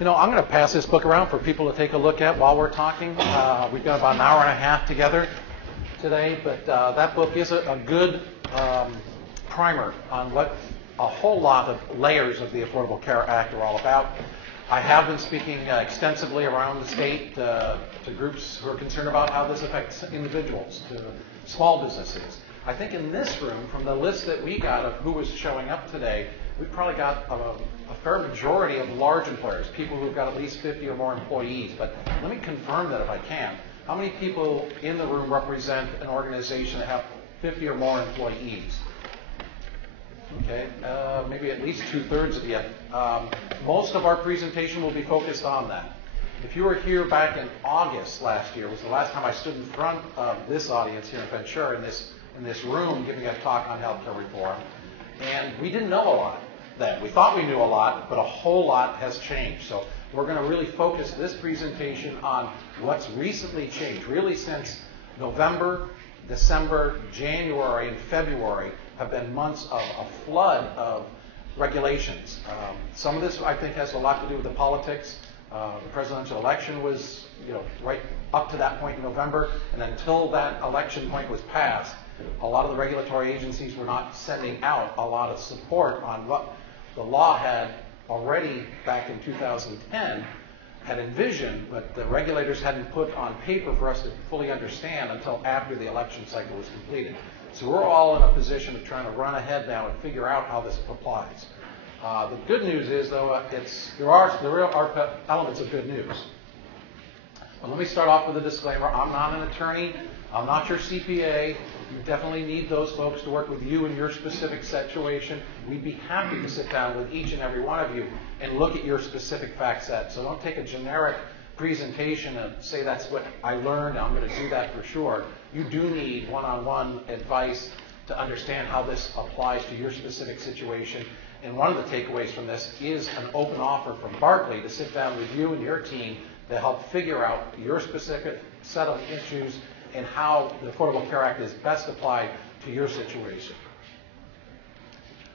You know, I'm going to pass this book around for people to take a look at while we're talking. We've got about an hour and a half together today, but that book is a good primer on what a whole lot of layers of the Affordable Care Act are all about. I have been speaking extensively around the state to groups who are concerned about how this affects individuals, to small businesses. I think in this room, from the list that we got of who was showing up today, we probably got a fair majority of large employers, people who've got at least 50 or more employees. But let me confirm that if I can. How many people in the room represent an organization that have 50 or more employees? Okay, maybe at least 2/3 of you. Most of our presentation will be focused on that. If you were here back in August last year, was the last time I stood in front of this audience here in Ventura, in this room, giving a talk on healthcare reform, and we didn't know a lot then. We thought we knew a lot, but a whole lot has changed. So we're going to really focus this presentation on what's recently changed. Really since November, December, January, and February have been months of a flood of regulations. Some of this, I think, has a lot to do with the politics. The presidential election was, right up to that point in November, and until that election point was passed, a lot of the regulatory agencies were not sending out a lot of support on what the law had already back in 2010 had envisioned, but the regulators hadn't put on paper for us to fully understand until after the election cycle was completed. So we're all in a position of trying to run ahead now and figure out how this applies. The good news is, though, there are elements of good news. But let me start off with a disclaimer. I'm not an attorney. I'm not your CPA. You definitely need those folks to work with you in your specific situation. We'd be happy to sit down with each and every one of you and look at your specific fact set. So don't take a generic presentation and say that's what I learned, I'm going to do that for sure. You do need one-on-one advice to understand how this applies to your specific situation. And one of the takeaways from this is an open offer from Barclay to sit down with you and your team to help figure out your specific set of issues and how the Affordable Care Act is best applied to your situation.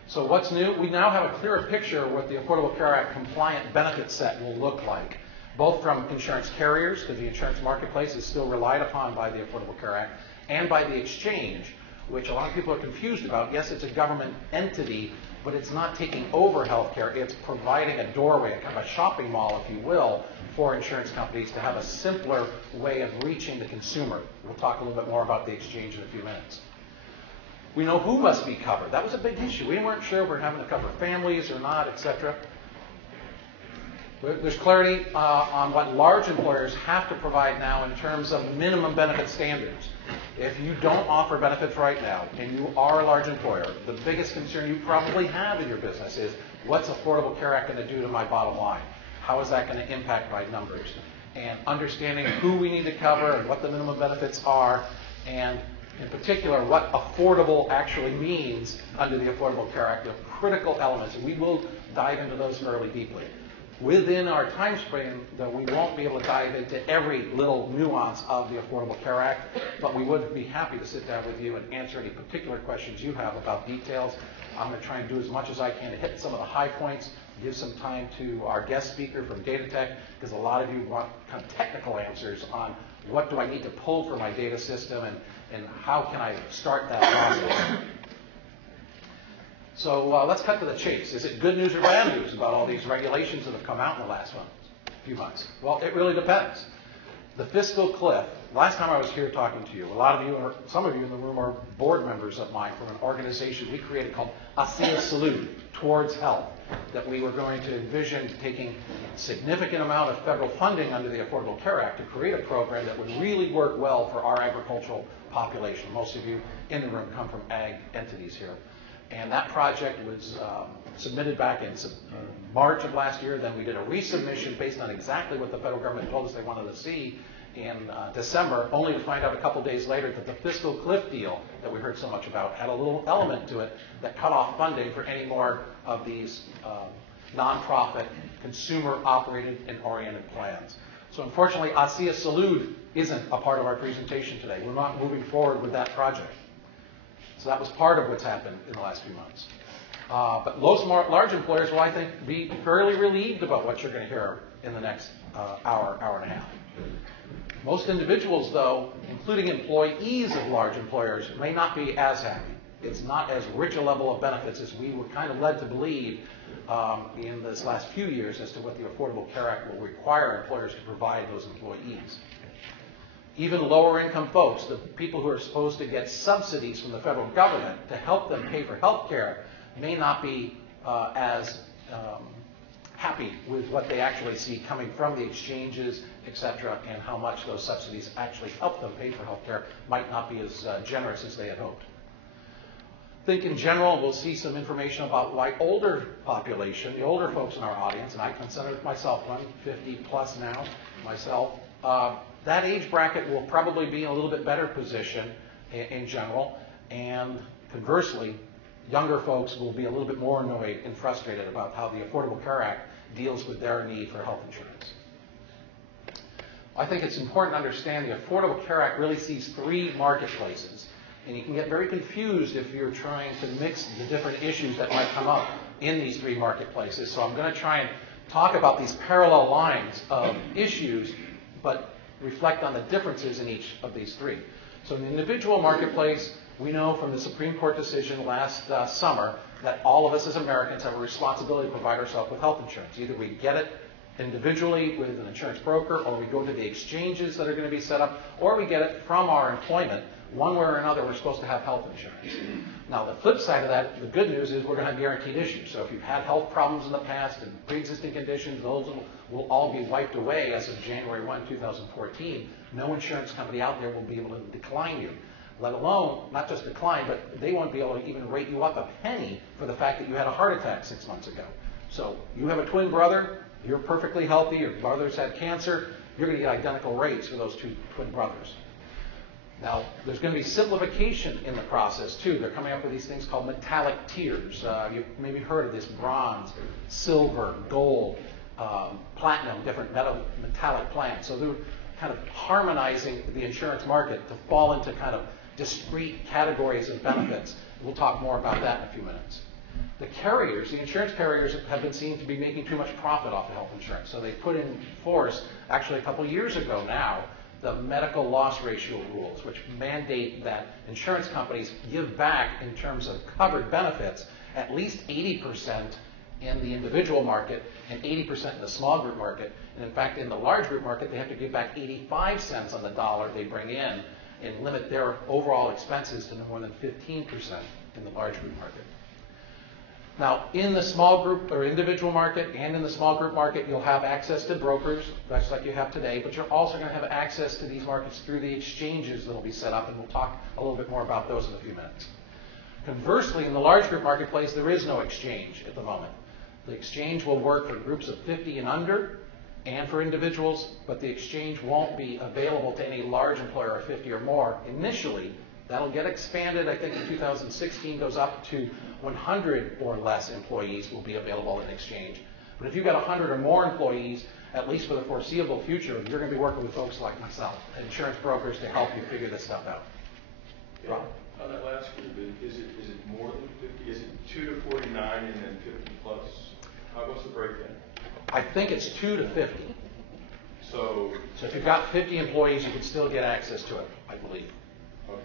So what's new? We now have a clearer picture of what the Affordable Care Act compliant benefit set will look like, both from insurance carriers, because the insurance marketplace is still relied upon by the Affordable Care Act, and by the exchange, which a lot of people are confused about. Yes, it's a government entity, but it's not taking over healthcare. It's providing a doorway, a kind of a shopping mall, if you will, for insurance companies to have a simpler way of reaching the consumer. We'll talk a little bit more about the exchange in a few minutes. We know who must be covered. That was a big issue. We weren't sure if we're having to cover families or not, etc. There's clarity on what large employers have to provide now in terms of minimum benefit standards. If you don't offer benefits right now, and you are a large employer, the biggest concern you probably have in your business is, what's Affordable Care Act going to do to my bottom line? How is that going to impact my numbers? And understanding who we need to cover and what the minimum benefits are, and in particular, what affordable actually means under the Affordable Care Act are critical elements, and we will dive into those fairly deeply. Within our time frame, though, we won't be able to dive into every little nuance of the Affordable Care Act, but we would be happy to sit down with you and answer any particular questions you have about details. I'm going to try and do as much as I can to hit some of the high points, give some time to our guest speaker from Data Tech, because a lot of you want kind of technical answers on what do I need to pull from my data system and how can I start that process. So let's cut to the chase. Is it good news or bad news about all these regulations that have come out in the last few months? Well, it really depends. The fiscal cliff. Last time I was here talking to you, a lot of you, or some of you in the room, are board members of mine from an organization we created called ASEA Salud, Towards Health, that we were going to envision taking a significant amount of federal funding under the Affordable Care Act to create a program that would really work well for our agricultural population. Most of you in the room come from ag entities here. And that project was submitted back in March of last year. Then we did a resubmission based on exactly what the federal government told us they wanted to see in December, only to find out a couple days later that the fiscal cliff deal that we heard so much about had a little element to it that cut off funding for any more of these nonprofit, consumer-operated and oriented plans. So unfortunately, ASEA Salud isn't a part of our presentation today. We're not moving forward with that project. So that was part of what's happened in the last few months. But large employers will, I think, be fairly relieved about what you're going to hear in the next hour and a half. Most individuals, though, including employees of large employers, may not be as happy. It's not as rich a level of benefits as we were kind of led to believe in this last few years as to what the Affordable Care Act will require employers to provide those employees. Even lower income folks, the people who are supposed to get subsidies from the federal government to help them pay for health care, may not be as happy with what they actually see coming from the exchanges, etc., and how much those subsidies actually help them pay for health care might not be as generous as they had hoped. I think in general we'll see some information about why older population, the older folks in our audience, and I consider myself one, 50 plus now, myself, that age bracket will probably be in a little bit better position in general, and conversely, younger folks will be a little bit more annoyed and frustrated about how the Affordable Care Act deals with their need for health insurance. I think it's important to understand the Affordable Care Act really sees three marketplaces, and you can get very confused if you're trying to mix the different issues that might come up in these three marketplaces. So I'm going to try and talk about these parallel lines of issues, but reflect on the differences in each of these three. So in the individual marketplace, we know from the Supreme Court decision last summer that all of us as Americans have a responsibility to provide ourselves with health insurance. Either we get it individually with an insurance broker, or we go to the exchanges that are going to be set up, or we get it from our employment. One way or another, we're supposed to have health insurance. Now, the flip side of that, the good news is we're going to have guaranteed issues. So if you've had health problems in the past and pre-existing conditions, those will all be wiped away as of January 1, 2014. No insurance company out there will be able to decline you. Let alone, not just decline, but they won't be able to even rate you up a penny for the fact that you had a heart attack 6 months ago. So you have a twin brother, you're perfectly healthy, your brother's had cancer, you're going to get identical rates for those two twin brothers. Now, there's going to be simplification in the process, too. They're coming up with these things called metallic tiers. You've maybe heard of this: bronze, silver, gold, platinum, different metallic plans. So they're kind of harmonizing the insurance market to fall into kind of discrete categories of benefits. We'll talk more about that in a few minutes. The carriers, the insurance carriers, have been seen to be making too much profit off of health insurance. So they put in force, actually a couple years ago now, the medical loss ratio rules, which mandate that insurance companies give back, in terms of covered benefits, at least 80% in the individual market and 80% in the small group market. And in fact, in the large group market, they have to give back 85 cents on the dollar they bring in and limit their overall expenses to no more than 15% in the large group market. Now, in the small group or individual market and in the small group market, you'll have access to brokers, just like you have today, but you're also going to have access to these markets through the exchanges that will be set up, and we'll talk a little bit more about those in a few minutes. Conversely, in the large group marketplace, there is no exchange at the moment. The exchange will work for groups of 50 and under and for individuals, but the exchange won't be available to any large employer of 50 or more initially. That'll get expanded. I think in 2016 goes up to 100 or less employees will be available in exchange. But if you've got 100 or more employees, at least for the foreseeable future, you're going to be working with folks like myself, insurance brokers, to help you figure this stuff out. Yeah. On that last group, is it more than 50? Is it 2 to 49 and then 50 plus? What's the breakdown? I think it's 2 to 50. So if you've got 50 employees, you can still get access to it, I believe. Okay.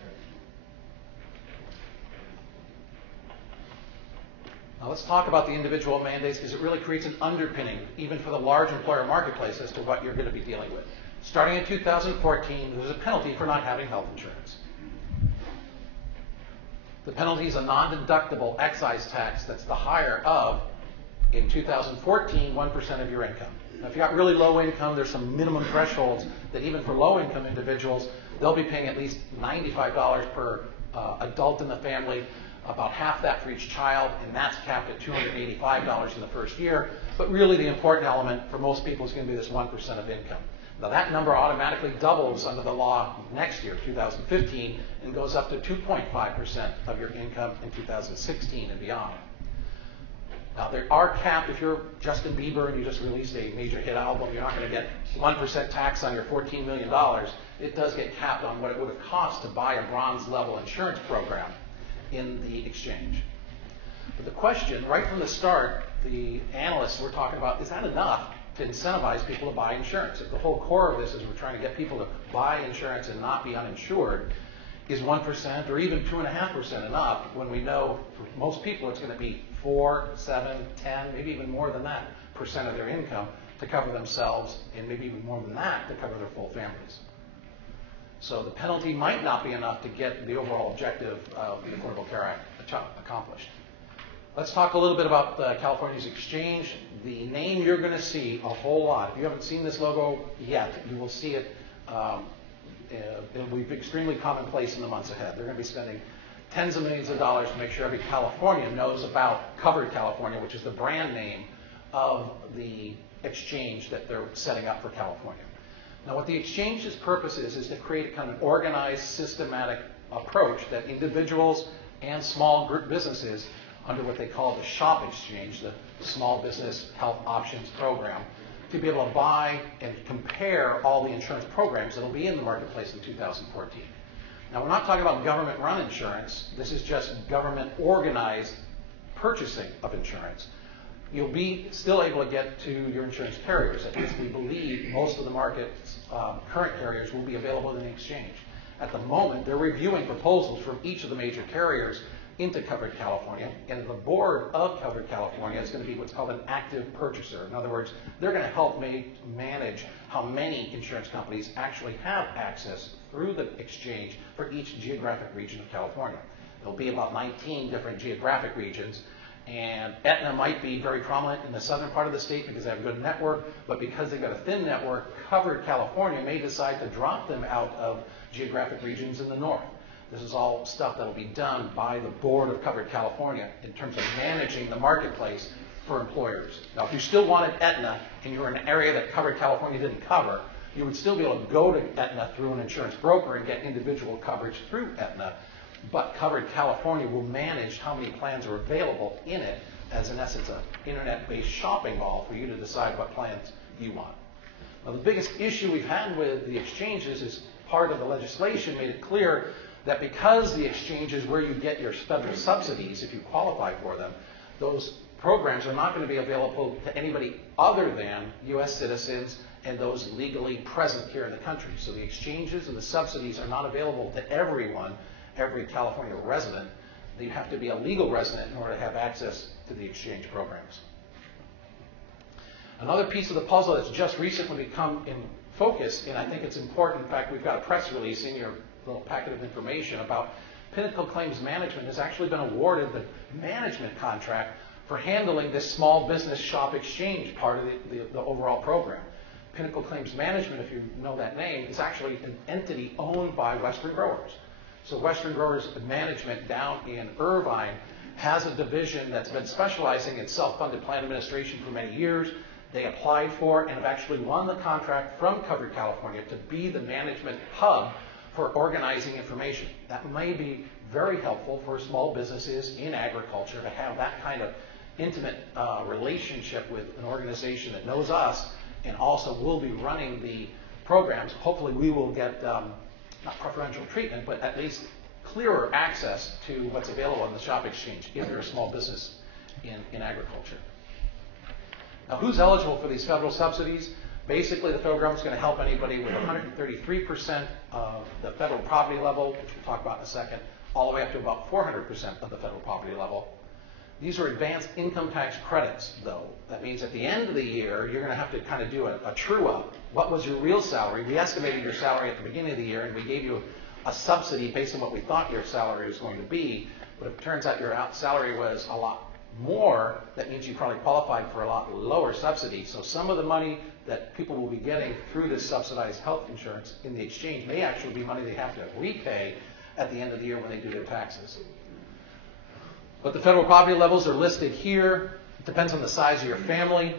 Now let's talk about the individual mandates, because it really creates an underpinning, even for the large employer marketplace, as to what you're going to be dealing with. Starting in 2014, there's a penalty for not having health insurance. The penalty is a non-deductible excise tax that's the higher of, in 2014, 1% of your income. Now, if you've got really low income, there's some minimum thresholds that even for low income individuals, they'll be paying at least $95 per adult in the family, about half that for each child, and that's capped at $285 in the first year. But really the important element for most people is going to be this 1% of income. Now that number automatically doubles under the law next year, 2015, and goes up to 2.5% of your income in 2016 and beyond. Now there are capped, if you're Justin Bieber and you just released a major hit album, you're not going to get 1% tax on your $14 million. It does get capped on what it would have cost to buy a bronze level insurance program in the exchange. But the question, right from the start, the analysts were talking about, is that enough to incentivize people to buy insurance? If the whole core of this is we're trying to get people to buy insurance and not be uninsured, is 1% or even 2.5% enough when we know for most people it's going to be 4, 7, 10, maybe even more than that % of their income to cover themselves, and maybe even more than that to cover their full families. So the penalty might not be enough to get the overall objective of the Affordable Care Act accomplished. Let's talk a little bit about California's exchange. The name you're going to see a whole lot. If you haven't seen this logo yet, you will see it. It'll be extremely commonplace in the months ahead. They're going to be spending tens of millions of dollars to make sure every Californian knows about Covered California, which is the brand name of the exchange that they're setting up for California. Now, what the exchange's purpose is to create kind of an organized, systematic approach that individuals and small group businesses under what they call the SHOP exchange, the Small Business Health Options Program, to be able to buy and compare all the insurance programs that will be in the marketplace in 2014. Now, we're not talking about government-run insurance. This is just government-organized purchasing of insurance. You'll be still able to get to your insurance carriers. At least we believe most of the market's current carriers will be available in the exchange. At the moment, they're reviewing proposals from each of the major carriers into Covered California, and the board of Covered California is going to be what's called an active purchaser. In other words, they're going to help manage how many insurance companies actually have access through the exchange for each geographic region of California. There'll be about 19 different geographic regions, and Aetna might be very prominent in the southern part of the state because they have a good network, but because they've got a thin network, Covered California may decide to drop them out of geographic regions in the north. This is all stuff that will be done by the board of Covered California in terms of managing the marketplace for employers. Now, if you still wanted Aetna and you were in an area that Covered California didn't cover, you would still be able to go to Aetna through an insurance broker and get individual coverage through Aetna. But Covered California will manage how many plans are available in it as, in essence, an internet-based shopping mall for you to decide what plans you want. Now, the biggest issue we've had with the exchanges is part of the legislation made it clear that because the exchange is where you get your federal subsidies, if you qualify for them, those programs are not going to be available to anybody other than U.S. citizens and those legally present here in the country. So the exchanges and the subsidies are not available to everyone, every California resident. You have to be a legal resident in order to have access to the exchange programs. Another piece of the puzzle that's just recently become in focus, and I think it's important, in fact, we've got a press release in your little packet of information about Pinnacle Claims Management has actually been awarded the management contract for handling this small business shop exchange part of the overall program. Pinnacle Claims Management, if you know that name, is actually an entity owned by Western Growers. So Western Growers Management down in Irvine has a division that's been specializing in self-funded plan administration for many years. They applied for and have actually won the contract from Covered California to be the management hub for organizing information. That may be very helpful for small businesses in agriculture to have that kind of intimate relationship with an organization that knows us and also will be running the programs. Hopefully we will get not preferential treatment, but at least clearer access to what's available on the shop exchange if you're a small business in agriculture. Now, who's eligible for these federal subsidies? Basically, the federal government's going to help anybody with 133% of the federal poverty level, which we'll talk about in a second, all the way up to about 400% of the federal poverty level. These are advanced income tax credits, though. That means at the end of the year, you're going to have to kind of do a true-up. What was your real salary? We estimated your salary at the beginning of the year, and we gave you a subsidy based on what we thought your salary was going to be. But it turns out your salary was a lot more. That means you probably qualified for a lot lower subsidy. So some of the money that people will be getting through this subsidized health insurance in the exchange may actually be money they have to repay at the end of the year when they do their taxes. But the federal poverty levels are listed here. It depends on the size of your family.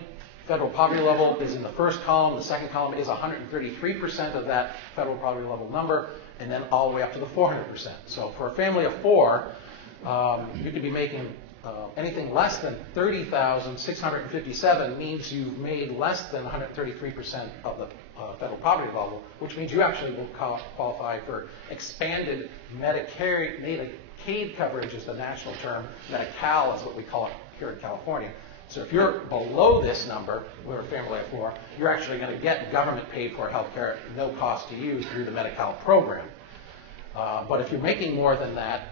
Federal poverty level is in the first column. The second column is 133% of that federal poverty level number, and then all the way up to the 400%. So for a family of 4, you could be making anything less than $30,657 means you've made less than 133% of the federal poverty level, which means you actually will qualify for expanded Medicaid coverage is the national term. Medi-Cal is what we call it here in California. So if you're below this number, we're a family of four, you're actually going to get government paid for health care, no cost to you through the Medi-Cal program. But if you're making more than that,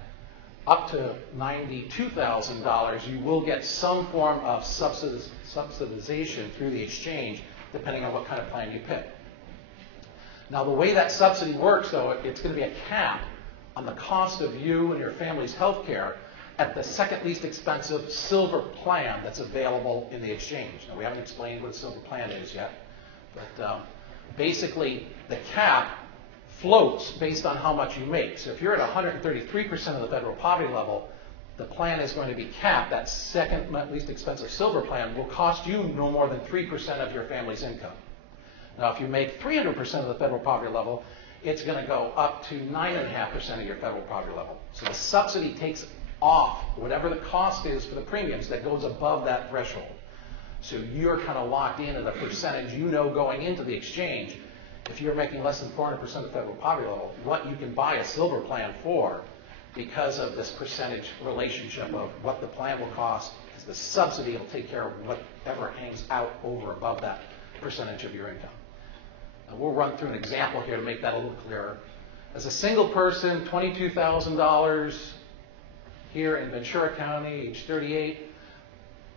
up to $92,000, you will get some form of subsidization through the exchange, depending on what kind of plan you pick. Now, the way that subsidy works, though, it's going to be a cap on the cost of you and your family's health care at the second least expensive silver plan that's available in the exchange. Now, we haven't explained what a silver plan is yet, but basically the cap floats based on how much you make. So if you're at 133% of the federal poverty level, the plan is going to be capped. That second least expensive silver plan will cost you no more than 3% of your family's income. Now, if you make 300% of the federal poverty level, it's going to go up to 9.5% of your federal poverty level. So the subsidy takes off whatever the cost is for the premiums that goes above that threshold. So you're kind of locked in at a percentage you know going into the exchange. If you're making less than 400% of federal poverty level, what you can buy a silver plan for because of this percentage relationship of what the plan will cost, because the subsidy will take care of whatever hangs out over above that percentage of your income. Now, we'll run through an example here to make that a little clearer. As a single person, $22,000 here in Ventura County, age 38,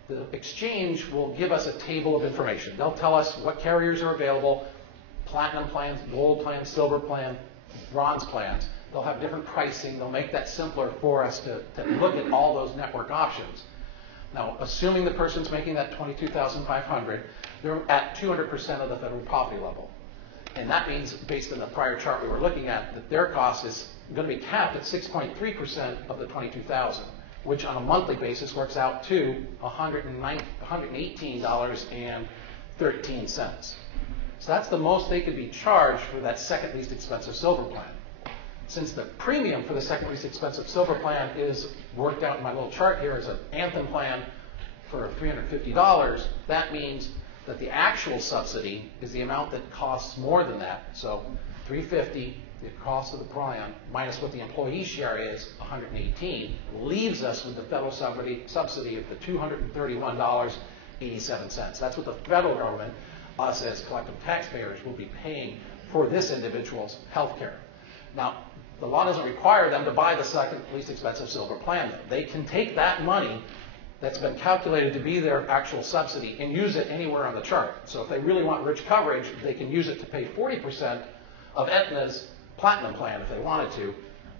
the exchange will give us a table of information. They'll tell us what carriers are available, platinum plans, gold plans, silver plan, bronze plans. They'll have different pricing. They'll make that simpler for us to look at all those network options. Now, assuming the person's making that $22,500, they're at 200% of the federal poverty level. And that means, based on the prior chart we were looking at, that their cost is going to be capped at 6.3% of the $22,000, which on a monthly basis works out to $118.13. So that's the most they could be charged for that second least expensive silver plan. Since the premium for the second least expensive silver plan is worked out in my little chart here as an Anthem plan for $350, that means that the actual subsidy is the amount that costs more than that. So $350, the cost of the plan, minus what the employee share is, $118, leaves us with the federal subsidy of the $231.87. That's what the federal government, us as collective taxpayers, will be paying for this individual's health care. Now, the law doesn't require them to buy the second least expensive silver plan. They can take that money that's been calculated to be their actual subsidy and use it anywhere on the chart. So if they really want rich coverage, they can use it to pay 40% of Aetna's platinum plan if they wanted to.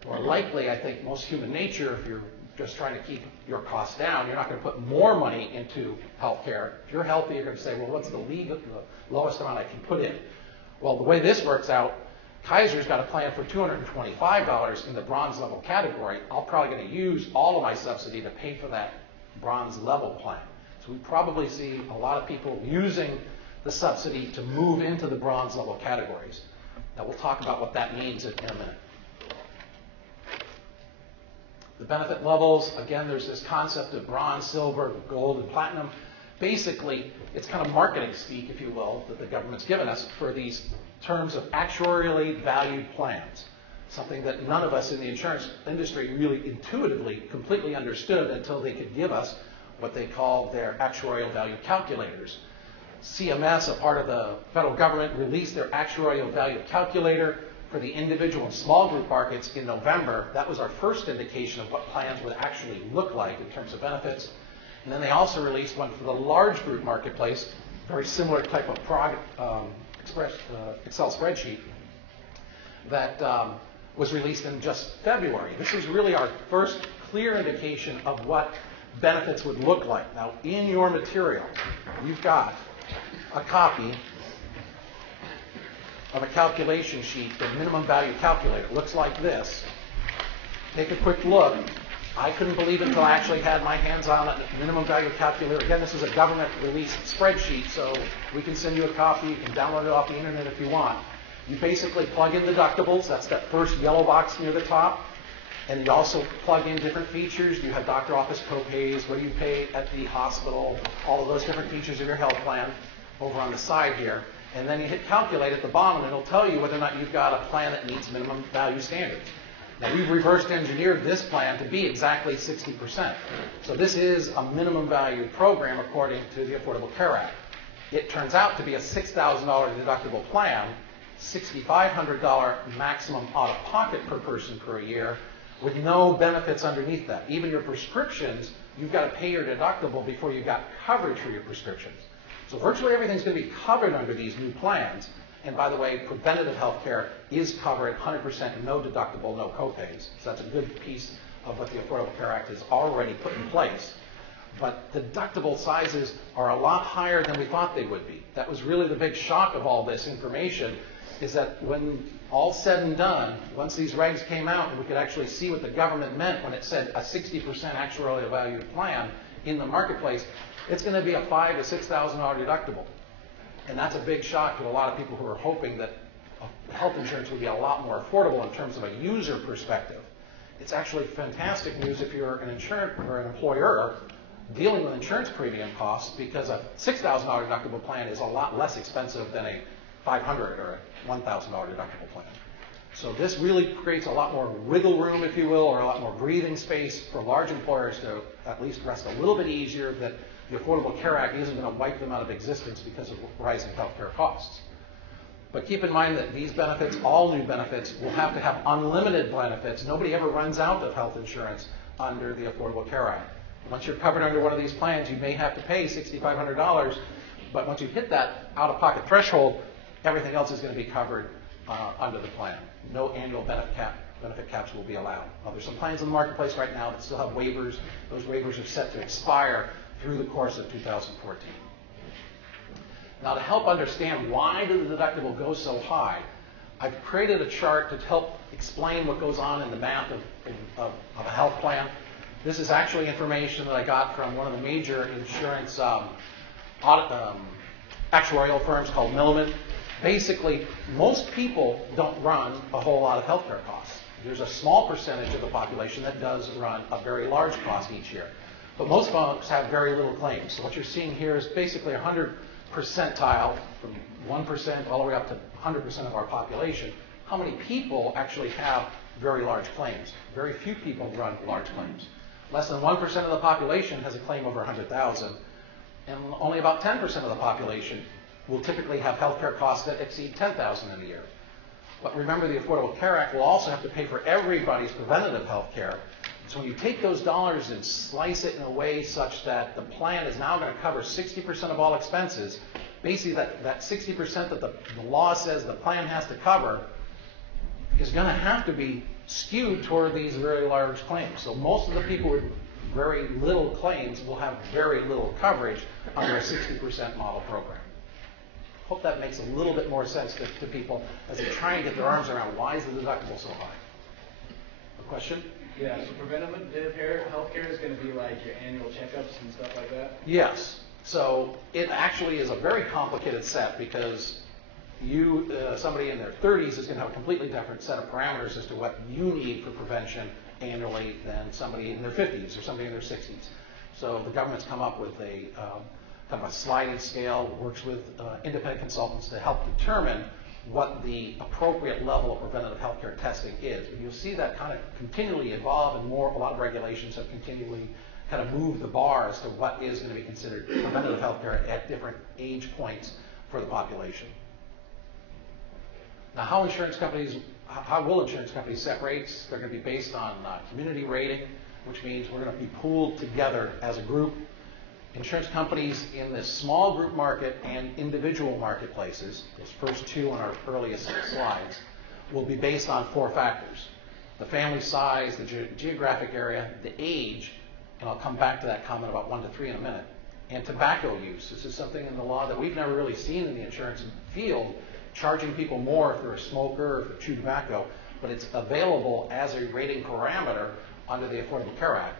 Or likely, I think, most human nature, if you're just trying to keep your costs down, you're not going to put more money into health care. If you're healthy, you're going to say, well, what's the lowest amount I can put in? Well, the way this works out, Kaiser's got a plan for $225 in the bronze level category. I'm probably going to use all of my subsidy to pay for that bronze level plan. So we probably see a lot of people using the subsidy to move into the bronze level categories. Now we'll talk about what that means in a minute. The benefit levels, again, there's this concept of bronze, silver, gold, and platinum. Basically, it's kind of marketing speak, if you will, that the government's given us for these terms of actuarially valued plans, something that none of us in the insurance industry really intuitively completely understood until they could give us what they call their actuarial value calculators. CMS, a part of the federal government, released their actuarial value calculator for the individual and small group markets in November. That was our first indication of what plans would actually look like in terms of benefits. And then they also released one for the large group marketplace, very similar type of Excel spreadsheet that was released in just February. This is really our first clear indication of what benefits would look like. Now, in your material, you've got a copy of a calculation sheet, the minimum value calculator. It looks like this. Take a quick look. I couldn't believe it until I actually had my hands on a minimum value calculator. Again, this is a government-released spreadsheet, so we can send you a copy. You can download it off the internet if you want. You basically plug in deductibles. That's that first yellow box near the top. And you also plug in different features. You have doctor office copays, what do you pay at the hospital, all of those different features of your health plan over on the side here. And then you hit calculate at the bottom, and it'll tell you whether or not you've got a plan that meets minimum value standards. Now, we've reversed engineered this plan to be exactly 60%. So this is a minimum value program according to the Affordable Care Act. It turns out to be a $6,000 deductible plan, $6,500 maximum out-of-pocket per person per year, with no benefits underneath that. Even your prescriptions, you've got to pay your deductible before you've got coverage for your prescriptions. So virtually everything's going to be covered under these new plans. And by the way, preventative health care is covered 100%, no deductible, no copays. So that's a good piece of what the Affordable Care Act has already put in place. But deductible sizes are a lot higher than we thought they would be. That was really the big shock of all this information, is that when all said and done, once these regs came out and we could actually see what the government meant when it said a 60% actuarially valued plan in the marketplace, it's going to be a $5,000 to $6,000 deductible. And that's a big shock to a lot of people who are hoping that health insurance would be a lot more affordable in terms of a user perspective. It's actually fantastic news if you're an insurance or an employer dealing with insurance premium costs, because a $6,000 deductible plan is a lot less expensive than a $500 or a $1,000 deductible plan. So this really creates a lot more wiggle room, if you will, or a lot more breathing space for large employers to at least rest a little bit easier that the Affordable Care Act isn't going to wipe them out of existence because of rising healthcare costs. But keep in mind that these benefits, all new benefits, will have to have unlimited benefits. Nobody ever runs out of health insurance under the Affordable Care Act. Once you're covered under one of these plans, you may have to pay $6,500, but once you hit that out-of-pocket threshold, everything else is going to be covered under the plan. No annual benefit caps will be allowed. Now, there's some plans in the marketplace right now that still have waivers. Those waivers are set to expire through the course of 2014. Now, to help understand why did the deductible go so high, I've created a chart to help explain what goes on in the math of a health plan. This is actually information that I got from one of the major insurance actuarial firms called McClements. Basically, most people don't run a whole lot of healthcare costs. There's a small percentage of the population that does run a very large cost each year. But most folks have very little claims. So what you're seeing here is basically 100 percentile from 1% all the way up to 100% of our population. How many people actually have very large claims? Very few people run large claims. Less than 1% of the population has a claim over 100,000, and only about 10% of the population will typically have healthcare costs that exceed $10,000 in a year. But remember, the Affordable Care Act will also have to pay for everybody's preventative health care. So when you take those dollars and slice it in a way such that the plan is now going to cover 60% of all expenses, basically that 60% that the law says the plan has to cover is going to have to be skewed toward these very large claims. So most of the people with very little claims will have very little coverage under a 60% model program. Hope that makes a little bit more sense to people as they try and get their arms around why is the deductible so high. A question? Yeah, so preventative health care is going to be like your annual checkups and stuff like that? Yes. So it actually is a very complicated set because somebody in their 30s is going to have a completely different set of parameters as to what you need for prevention annually than somebody in their 50s or somebody in their 60s. So the government's come up with a kind of a sliding scale, works with independent consultants to help determine what the appropriate level of preventative healthcare testing is. And you'll see that kind of continually evolve, and a lot of regulations have continually kind of moved the bar as to what is going to be considered preventative healthcare at different age points for the population. Now, how will insurance companies set rates? They're going to be based on community rating, which means we're going to be pooled together as a group. Insurance companies in this small group market and individual marketplaces, those first two on our earliest slides, will be based on 4 factors. The family size, the geographic area, the age, and I'll come back to that comment about 1 to 3 in a minute, and tobacco use. This is something in the law that we've never really seen in the insurance field, charging people more if they're a smoker or if they chew tobacco, but it's available as a rating parameter under the Affordable Care Act.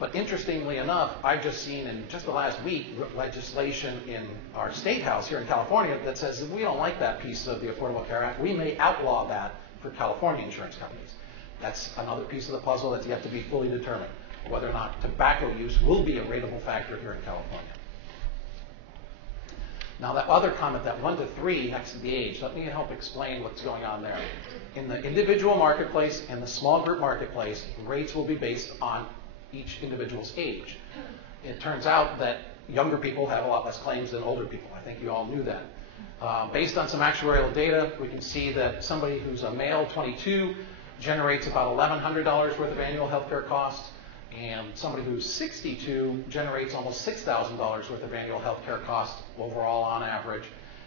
But interestingly enough, I've just seen in just the last week legislation in our state house here in California that says if we don't like that piece of the Affordable Care Act, we may outlaw that for California insurance companies. That's another piece of the puzzle that's yet to be fully determined, whether or not tobacco use will be a rateable factor here in California. Now that other comment, that 1 to 3 next to the age, let me help explain what's going on there. In the individual marketplace and the small group marketplace, rates will be based on each individual's age. It turns out that younger people have a lot less claims than older people. I think you all knew that. Based on some actuarial data, we can see that somebody who's a male, 22, generates about $1,100 worth of annual health care costs, and somebody who's 62 generates almost $6,000 worth of annual health care costs overall on average.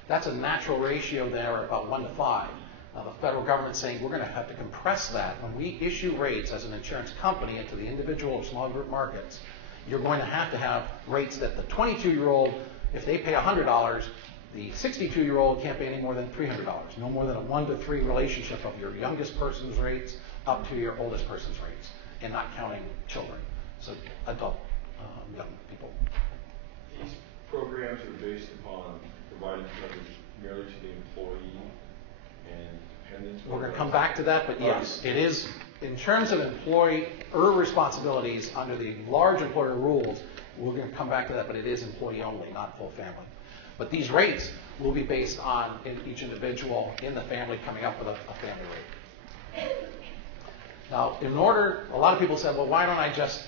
That's a natural ratio there, about 1 to 5. Now the federal government's saying we're going to have to compress that. When we issue rates as an insurance company into the individual or small group markets, you're going to have rates that the 22-year-old, if they pay $100, the 62-year-old can't pay any more than $300. No more than a 1 to 3 relationship of your youngest person's rates up to your oldest person's rates, and not counting children, so adult young people. These programs are based upon providing coverage merely to the employee and dependents. We're going to come back to that, but yes, it is, in terms of employer responsibilities under the large employer rules, we're going to come back to that, but it is employee only, not full family. But these rates will be based on each individual in the family coming up with a family rate. Now, a lot of people said, well, why don't I just,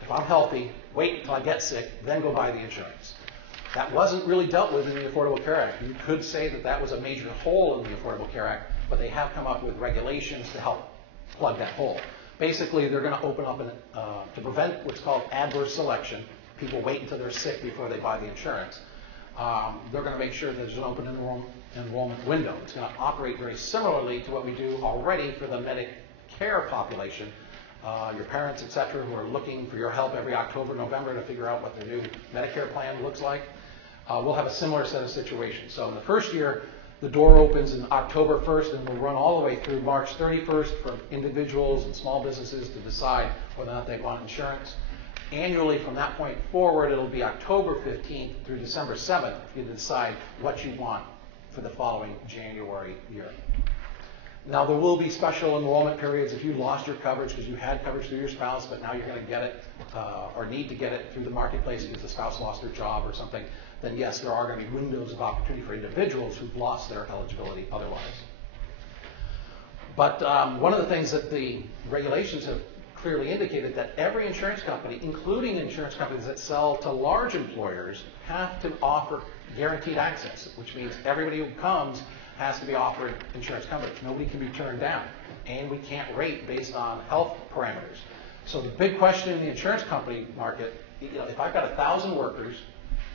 if I'm healthy, wait until I get sick, then go buy the insurance? That wasn't really dealt with in the Affordable Care Act. You could say that that was a major hole in the Affordable Care Act, but they have come up with regulations to help plug that hole. Basically, they're going to open up, to prevent what's called adverse selection. People wait until they're sick before they buy the insurance. They're going to make sure there's an open enrollment window. It's going to operate very similarly to what we do already for the Medicare population. Your parents, et cetera, who are looking for your help every October, November to figure out what their new Medicare plan looks like. We'll have a similar set of situations. So in the first year, the door opens in October 1st and will run all the way through March 31st for individuals and small businesses to decide whether or not they want insurance. Annually, from that point forward, it'll be October 15th through December 7th for you to decide what you want for the following January year. Now, there will be special enrollment periods if you lost your coverage because you had coverage through your spouse, but now you're going to get it or need to get it through the marketplace because the spouse lost their job or something. Then yes, there are going to be windows of opportunity for individuals who've lost their eligibility otherwise. But one of the things that the regulations have clearly indicated that every insurance company, including insurance companies that sell to large employers, have to offer guaranteed access, which means everybody who comes has to be offered insurance coverage. Nobody can be turned down, and we can't rate based on health parameters. So the big question in the insurance company market, if I've got 1,000 workers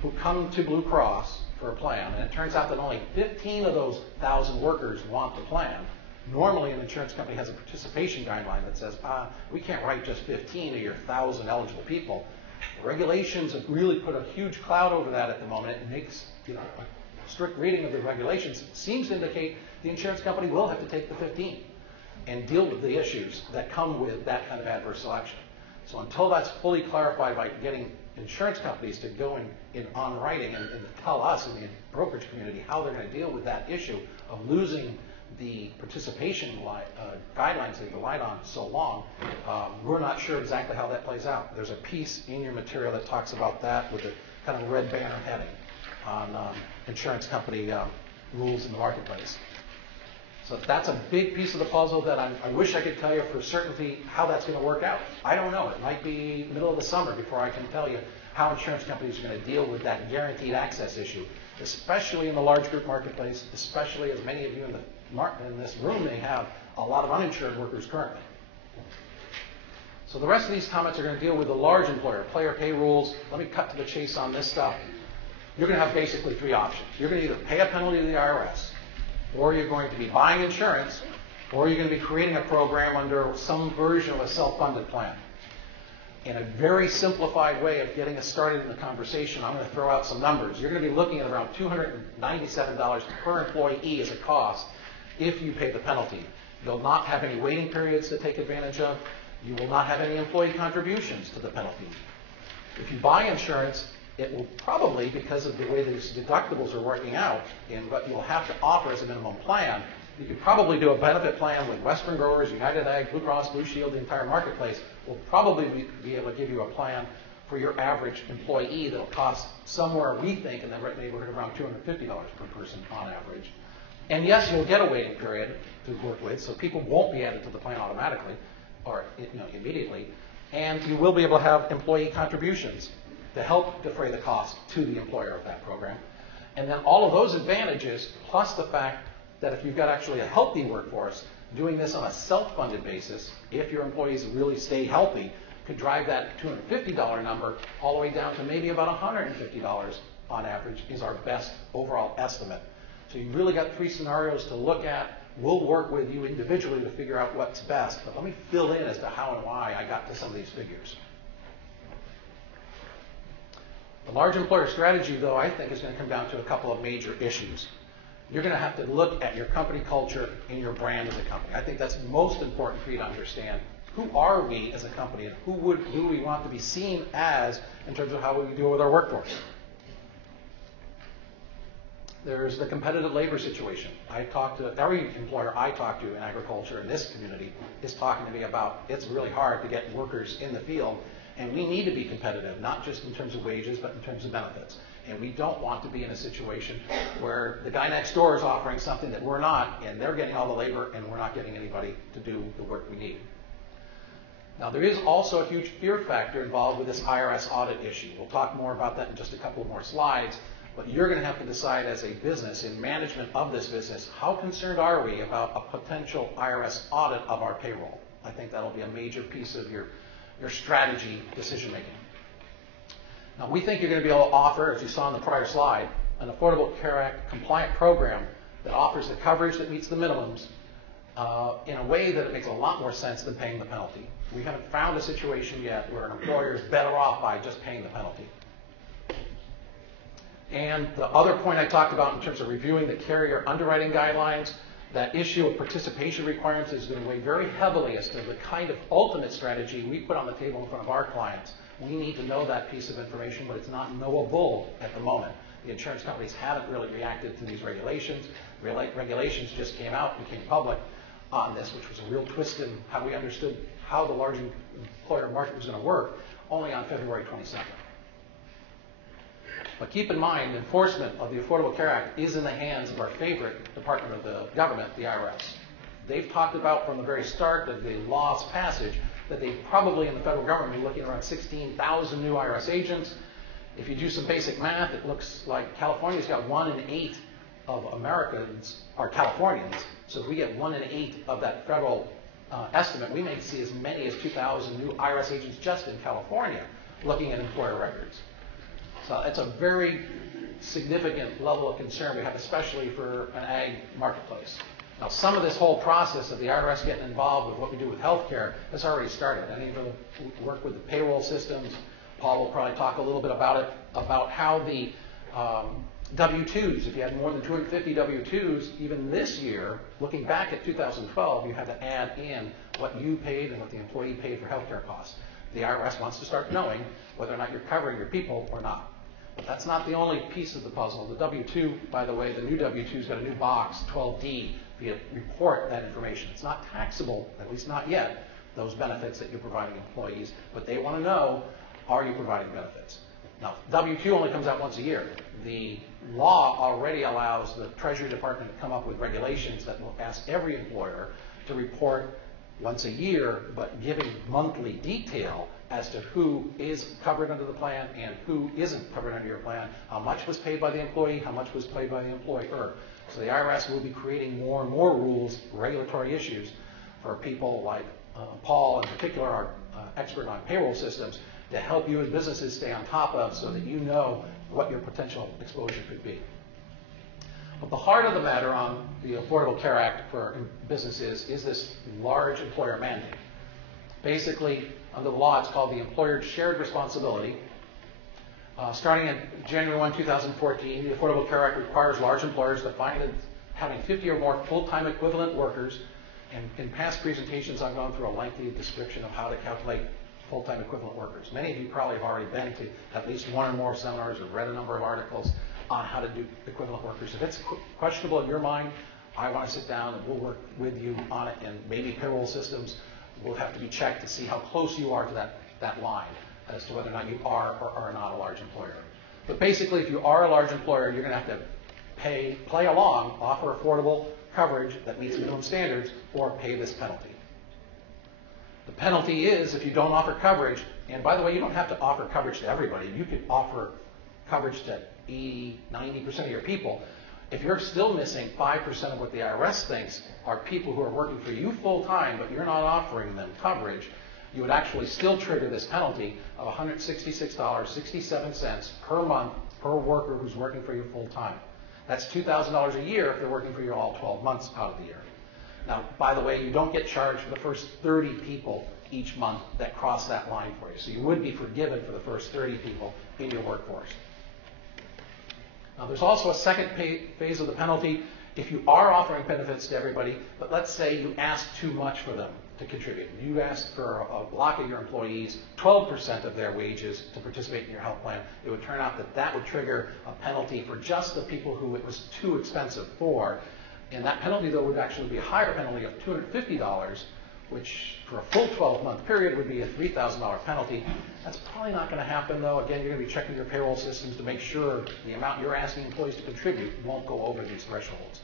who come to Blue Cross for a plan, and it turns out that only 15 of those 1,000 workers want the plan, normally an insurance company has a participation guideline that says, we can't write just 15 of your 1,000 eligible people. The regulations have really put a huge cloud over that at the moment. It makes, a strict reading of the regulations seems to indicate the insurance company will have to take the 15 and deal with the issues that come with that kind of adverse selection. So until that's fully clarified by getting insurance companies to go in on writing and tell us in the brokerage community how they're going to deal with that issue of losing the participation guidelines they've relied on so long, we're not sure exactly how that plays out. There's a piece in your material that talks about that with a kind of red banner heading on insurance company rules in the marketplace. So that's a big piece of the puzzle that I wish I could tell you for certainty how that's going to work out. I don't know. It might be middle of the summer before I can tell you how insurance companies are going to deal with that guaranteed access issue, especially in the large group marketplace, especially as many of you in this room may have a lot of uninsured workers currently. So the rest of these comments are going to deal with the large employer, player pay rules. Let me cut to the chase on this stuff. You're going to have basically three options. You're going to either pay a penalty to the IRS, or you're going to be buying insurance, or you're going to be creating a program under some version of a self-funded plan. In a very simplified way of getting us started in the conversation, I'm going to throw out some numbers. You're going to be looking at around $297 per employee as a cost if you pay the penalty. You'll not have any waiting periods to take advantage of. You will not have any employee contributions to the penalty. If you buy insurance, it will probably, because of the way these deductibles are working out and what you'll have to offer as a minimum plan, You could probably do a benefit plan with Western Growers, United Ag, Blue Cross, Blue Shield, the entire marketplace will probably be able to give you a plan for your average employee that'll cost somewhere, we think, in the neighborhood around $250 per person on average. And yes, you'll get a waiting period to work with, so people won't be added to the plan automatically or immediately. And you will be able to have employee contributions to help defray the cost to the employer of that program. And then all of those advantages, plus the fact that if you've got actually a healthy workforce, doing this on a self-funded basis, if your employees really stay healthy, could drive that $250 number all the way down to maybe about $150 on average is our best overall estimate. So you've really got 3 scenarios to look at. We'll work with you individually to figure out what's best, but let me fill in as to how and why I got to some of these figures. The large employer strategy, though, I think is going to come down to a couple of major issues. You're going to have to look at your company culture and your brand as a company. I think that's most important for you to understand. Who are we as a company, and who we want to be seen as in terms of how we deal with our workforce? There's the competitive labor situation. I talk to every employer I talk to in agriculture in this community is talking to me about it's really hard to get workers in the field, and we need to be competitive, not just in terms of wages, but in terms of benefits. And we don't want to be in a situation where the guy next door is offering something that we're not, and they're getting all the labor, and we're not getting anybody to do the work we need. Now, there is also a huge fear factor involved with this IRS audit issue. We'll talk more about that in just a couple more slides, but you're going to have to decide as a business, in management of this business, how concerned are we about a potential IRS audit of our payroll? I think that'll be a major piece of your strategy decision making. Now, we think you're going to be able to offer, as you saw in the prior slide, an Affordable Care Act compliant program that offers the coverage that meets the minimums in a way that it makes a lot more sense than paying the penalty. We haven't found a situation yet where an employer is better off by just paying the penalty. And the other point I talked about in terms of reviewing the carrier underwriting guidelines, that issue of participation requirements is going to weigh very heavily as to the kind of ultimate strategy we put on the table in front of our clients. We need to know that piece of information, but it's not knowable at the moment. The insurance companies haven't really reacted to these regulations. Regulations just came out, became public on this, which was a real twist in how we understood how the large employer market was going to work, only on February 22nd. But keep in mind, enforcement of the Affordable Care Act is in the hands of our favorite department of the government, the IRS. They've talked about from the very start of the law's passage that they probably in the federal government be looking around 16,000 new IRS agents. If you do some basic math, it looks like California's got 1 in 8 of Americans are Californians. So if we get 1 in 8 of that federal estimate, we may see as many as 2,000 new IRS agents just in California looking at employer records. So it's a very significant level of concern we have, especially for an ag marketplace. Now, some of this whole process of the IRS getting involved with what we do with healthcare has already started. I mean, for the work with the payroll systems, Paul will probably talk a little bit about it, about how the W-2s, if you had more than 250 W-2s, even this year, looking back at 2012, you had to add in what you paid and what the employee paid for healthcare costs. The IRS wants to start knowing whether or not you're covering your people or not. But that's not the only piece of the puzzle. The W-2, by the way, the new W-2's got a new box, 12D, for you to report that information. It's not taxable, at least not yet, those benefits that you're providing employees, but they want to know, are you providing benefits? Now, W-2 only comes out once a year. The law already allows the Treasury Department to come up with regulations that will ask every employer to report once a year, but giving monthly detail as to who is covered under the plan and who isn't covered under your plan, how much was paid by the employee, how much was paid by the employer. So the IRS will be creating more and more rules, regulatory issues for people like Paul, in particular, our expert on payroll systems, to help you as businesses stay on top of so that you know what your potential exposure could be. But the heart of the matter on the Affordable Care Act for businesses is this large employer mandate. Basically, under the law, it's called the Employer Shared Responsibility. Starting in January 1, 2014, the Affordable Care Act requires large employers to find having 50 or more full-time equivalent workers. And in past presentations, I've gone through a lengthy description of how to calculate full-time equivalent workers. Many of you probably have already been to at least one or more seminars or read a number of articles on how to do equivalent workers. If it's questionable in your mind, I want to sit down and we'll work with you on it, and maybe payroll systems will have to be checked to see how close you are to that line as to whether or not you are or are not a large employer. But basically, if you are a large employer, you're going to have to play along, offer affordable coverage that meets minimum standards, or pay this penalty. The penalty is if you don't offer coverage, and by the way, you don't have to offer coverage to everybody. You could offer coverage to 80, 90% of your people. If you're still missing 5% of what the IRS thinks are people who are working for you full time, but you're not offering them coverage, you would actually still trigger this penalty of $166.67 per month per worker who's working for you full time. That's $2,000 a year if they're working for you all 12 months out of the year. Now, by the way, you don't get charged for the first 30 people each month that cross that line for you. So you would be forgiven for the first 30 people in your workforce. Now, there's also a second phase of the penalty if you are offering benefits to everybody, but let's say you ask too much for them to contribute. You ask for a block of your employees 12% of their wages to participate in your health plan. It would turn out that that would trigger a penalty for just the people who it was too expensive for. And that penalty, though, would actually be a higher penalty of $250, which for a full 12-month period would be a $3,000 penalty. That's probably not going to happen, though. Again, you're going to be checking your payroll systems to make sure the amount you're asking employees to contribute won't go over these thresholds.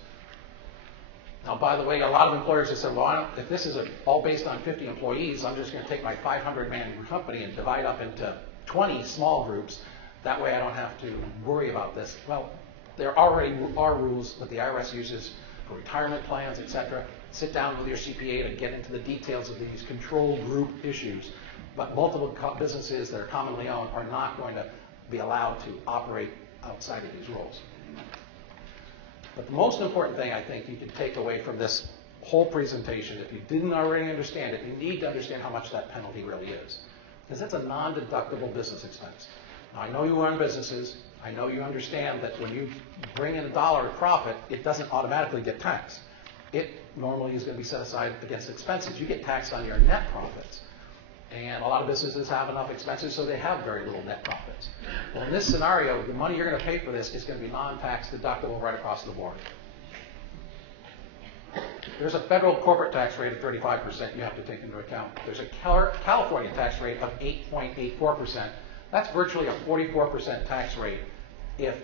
Now, by the way, a lot of employers have said, well, if this is all based on 50 employees, I'm just going to take my 500-man company and divide up into 20 small groups. That way I don't have to worry about this. Well, there already are rules that the IRS uses for retirement plans, etc. Sit down with your CPA to get into the details of these control group issues. But multiple businesses that are commonly owned are not going to be allowed to operate outside of these rules. But the most important thing I think you can take away from this whole presentation, if you didn't already understand it, you need to understand how much that penalty really is. Because that's a non-deductible business expense. Now, I know you run businesses. I know you understand that when you bring in $1 of profit, it doesn't automatically get taxed. It normally is going to be set aside against expenses. You get taxed on your net profits. And a lot of businesses have enough expenses, so they have very little net profits. Well, in this scenario, the money you're going to pay for this is going to be non-tax deductible right across the board. There's a federal corporate tax rate of 35% you have to take into account. There's a California tax rate of 8.84%. That's virtually a 44% tax rate if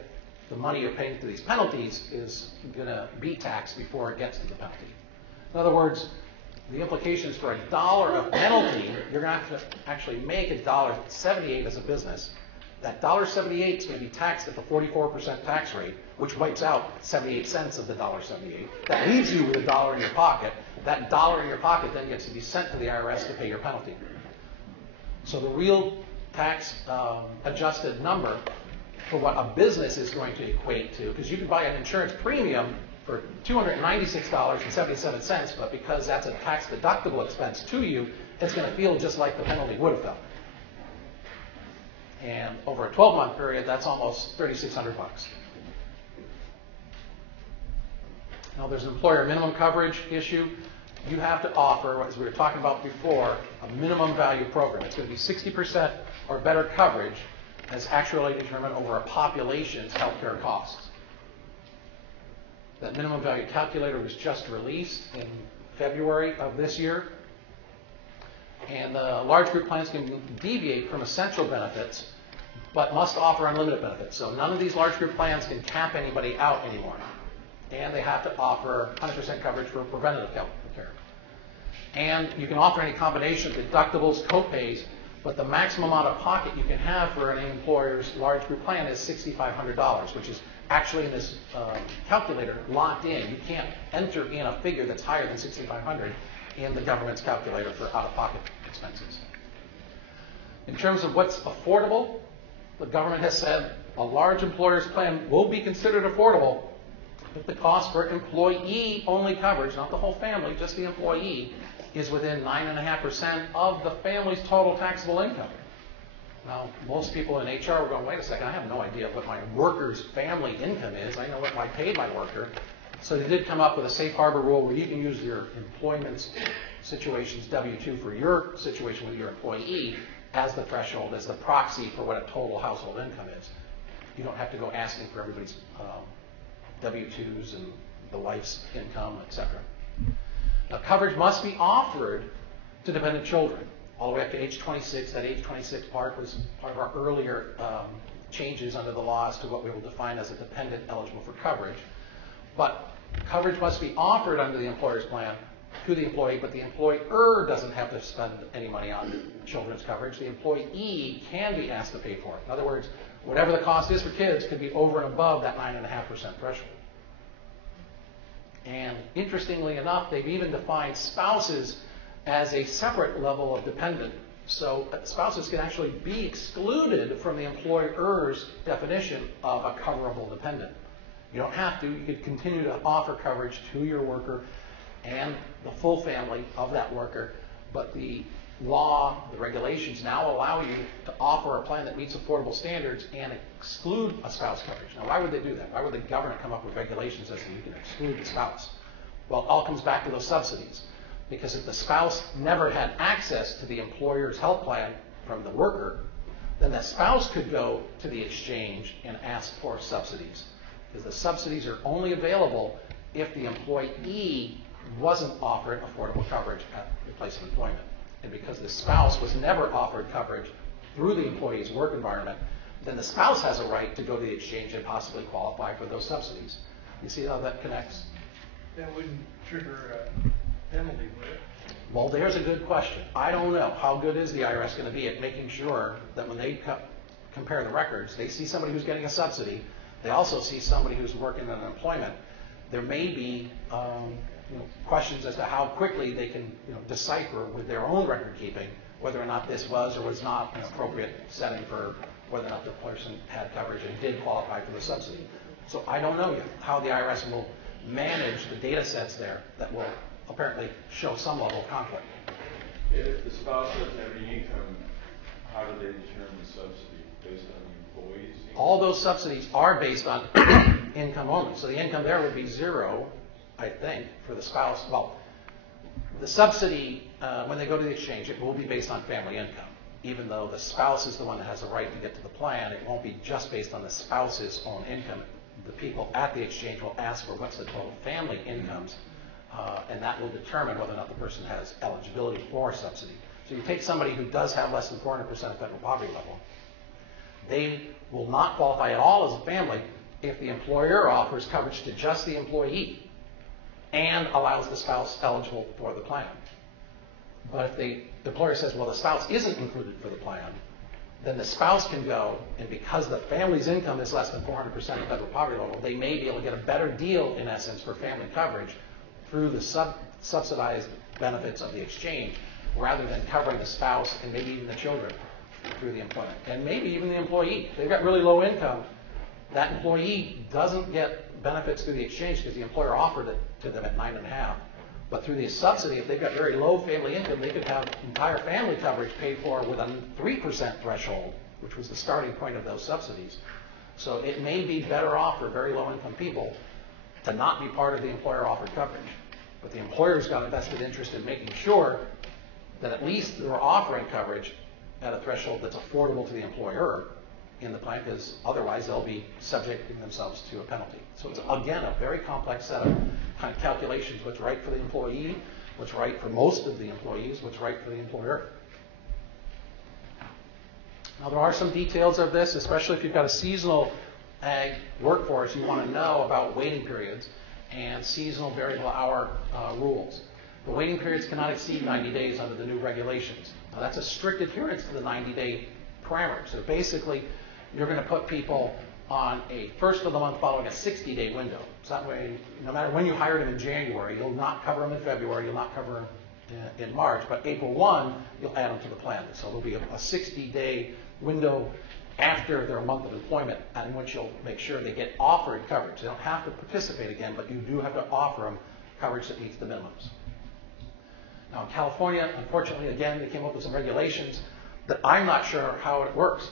the money you're paying to these penalties is going to be taxed before it gets to the penalty. In other words, the implications for $1 of penalty, you're going to have to actually make $1.78 as a business. That $1.78 is going to be taxed at the 44% tax rate, which wipes out 78 cents of the $1.78. That leaves you with $1 in your pocket. That $1 in your pocket then gets to be sent to the IRS to pay your penalty. So the real tax adjusted number for what a business is going to equate to, because you can buy an insurance premium for $296.77, but because that's a tax deductible expense to you, it's going to feel just like the penalty would have felt. And over a 12-month period, that's almost $3,600. Now, there's an employer minimum coverage issue. You have to offer, as we were talking about before, a minimum value program. It's going to be 60% or better coverage as actually determined over a population's healthcare costs. That minimum value calculator was just released in February of this year. And large group plans can deviate from essential benefits, but must offer unlimited benefits. So none of these large group plans can cap anybody out anymore. And they have to offer 100% coverage for preventative health care. And you can offer any combination of deductibles, co-pays, but the maximum amount of pocket you can have for an employer's large group plan is $6,500, which is actually in this calculator locked in. You can't enter in a figure that's higher than $6,500 in the government's calculator for out-of-pocket expenses. In terms of what's affordable, the government has said a large employer's plan will be considered affordable if the cost for employee-only coverage, not the whole family, just the employee, is within 9.5% of the family's total taxable income. Now, most people in HR are going, wait a second, I have no idea what my worker's family income is. I know what I paid my worker. So they did come up with a safe harbor rule where you can use your employment situation's W-2 for your situation with your employee as the threshold, as the proxy for what a total household income is. You don't have to go asking for everybody's W-2s and the wife's income, etc. Now, coverage must be offered to dependent children all the way up to age 26. That age 26 part was part of our earlier changes under the law as to what we will define as a dependent eligible for coverage. But coverage must be offered under the employer's plan to the employee, but the employer doesn't have to spend any money on children's coverage. The employee can be asked to pay for it. In other words, whatever the cost is for kids could be over and above that 9.5% threshold. And interestingly enough, they've even defined spouses as a separate level of dependent. So spouses can actually be excluded from the employer's definition of a coverable dependent. You don't have to. You could continue to offer coverage to your worker and the full family of that worker, but the law, the regulations now allow you to offer a plan that meets affordable standards and exclude a spouse coverage. Now, why would they do that? Why would the government come up with regulations that say you can exclude the spouse? Well, it all comes back to those subsidies. Because if the spouse never had access to the employer's health plan from the worker, then the spouse could go to the exchange and ask for subsidies. Because the subsidies are only available if the employee wasn't offered affordable coverage at the place of employment. And because the spouse was never offered coverage through the employee's work environment, then the spouse has a right to go to the exchange and possibly qualify for those subsidies. You see how that connects? That wouldn't trigger a penalty, would it? Well, there's a good question. I don't know. How good is the IRS going to be at making sure that when they compare the records, they see somebody who's getting a subsidy, they also see somebody who's working in employment. There may be questions as to how quickly they can decipher with their own record keeping whether or not this was or was not an appropriate setting for whether or not the person had coverage and did qualify for the subsidy. So I don't know yet how the IRS will manage the data sets there that will apparently show some level of conflict. If the spouse doesn't have any income, how do they determine the subsidy? Based on the employee's income? All those subsidies are based on income only. So the income there would be zero, I think, for the spouse. Well, the subsidy, when they go to the exchange, it will be based on family income. Even though the spouse is the one that has a right to get to the plan, it won't be just based on the spouse's own income. The people at the exchange will ask for what's the total family incomes, and that will determine whether or not the person has eligibility for a subsidy. So you take somebody who does have less than 400% of federal poverty level, they will not qualify at all as a family if the employer offers coverage to just the employee and allows the spouse eligible for the plan. But if the employer says, well, the spouse isn't included for the plan, then the spouse can go, and because the family's income is less than 400% of federal poverty level, they may be able to get a better deal, in essence, for family coverage through the subsidized benefits of the exchange, rather than covering the spouse and maybe even the children through the employment. And maybe even the employee. If they've got really low income, that employee doesn't get benefits through the exchange because the employer offered it to them at 9.5. But through the subsidy, if they've got very low family income, they could have entire family coverage paid for with a 3% threshold, which was the starting point of those subsidies. So it may be better off for very low income people to not be part of the employer offered coverage. But the employer's got a vested interest in making sure that at least they're offering coverage at a threshold that's affordable to the employer in the plan, because otherwise they'll be subjecting themselves to a penalty. So it's, again, a very complex set of kind of calculations: what's right for the employee, what's right for most of the employees, what's right for the employer. Now, there are some details of this, especially if you've got a seasonal ag workforce. You want to know about waiting periods and seasonal variable hour rules. The waiting periods cannot exceed 90 days under the new regulations. Now, that's a strict adherence to the 90-day parameters. So basically, you're going to put people on a first of the month following a 60-day window. So that way, no matter when you hired them in January, you'll not cover them in February, you'll not cover them in March, but April 1, you'll add them to the plan. So there'll be a 60-day window after their month of employment in which you'll make sure they get offered coverage. They don't have to participate again, but you do have to offer them coverage that meets the minimums. Now, in California, unfortunately, again, they came up with some regulations that I'm not sure how it works.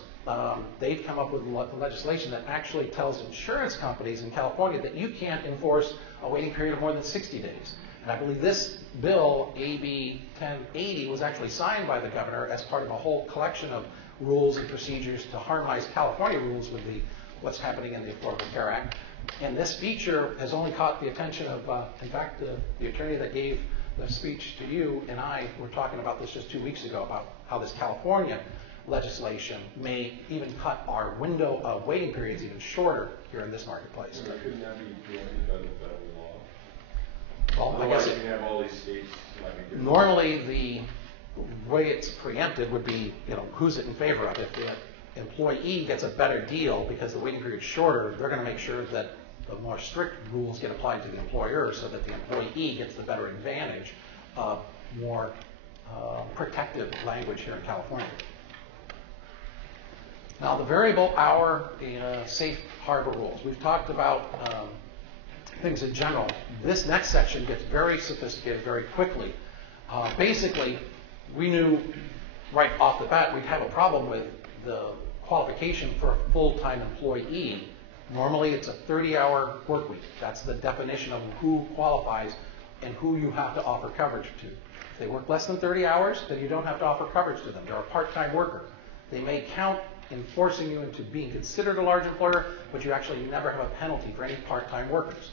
They've come up with legislation that actually tells insurance companies in California that you can't enforce a waiting period of more than 60 days. And I believe this bill, AB 1080, was actually signed by the governor as part of a whole collection of rules and procedures to harmonize California rules with what's happening in the Affordable Care Act. And this feature has only caught the attention of, in fact, the attorney that gave the speech to you and I were talking about this just 2 weeks ago, about how this California legislation may even cut our window of waiting periods even shorter here in this marketplace. So couldn't that be preempted by the federal law? Well, I guess Otherwise, you have all these states like normally the way it's preempted would be, who's it in favor of? If the employee gets a better deal because the waiting period is shorter, they're going to make sure that the more strict rules get applied to the employer so that the employee gets the better advantage of more protective language here in California. Now, the variable hour safe harbor rules. We've talked about things in general. This next section gets very sophisticated very quickly. Basically, we knew right off the bat we'd have a problem with the qualification for a full-time employee. Normally, it's a 30-hour work week. That's the definition of who qualifies and who you have to offer coverage to. If they work less than 30 hours, then you don't have to offer coverage to them. They're a part-time worker. They may count in forcing you into being considered a large employer, but you actually never have a penalty for any part-time workers.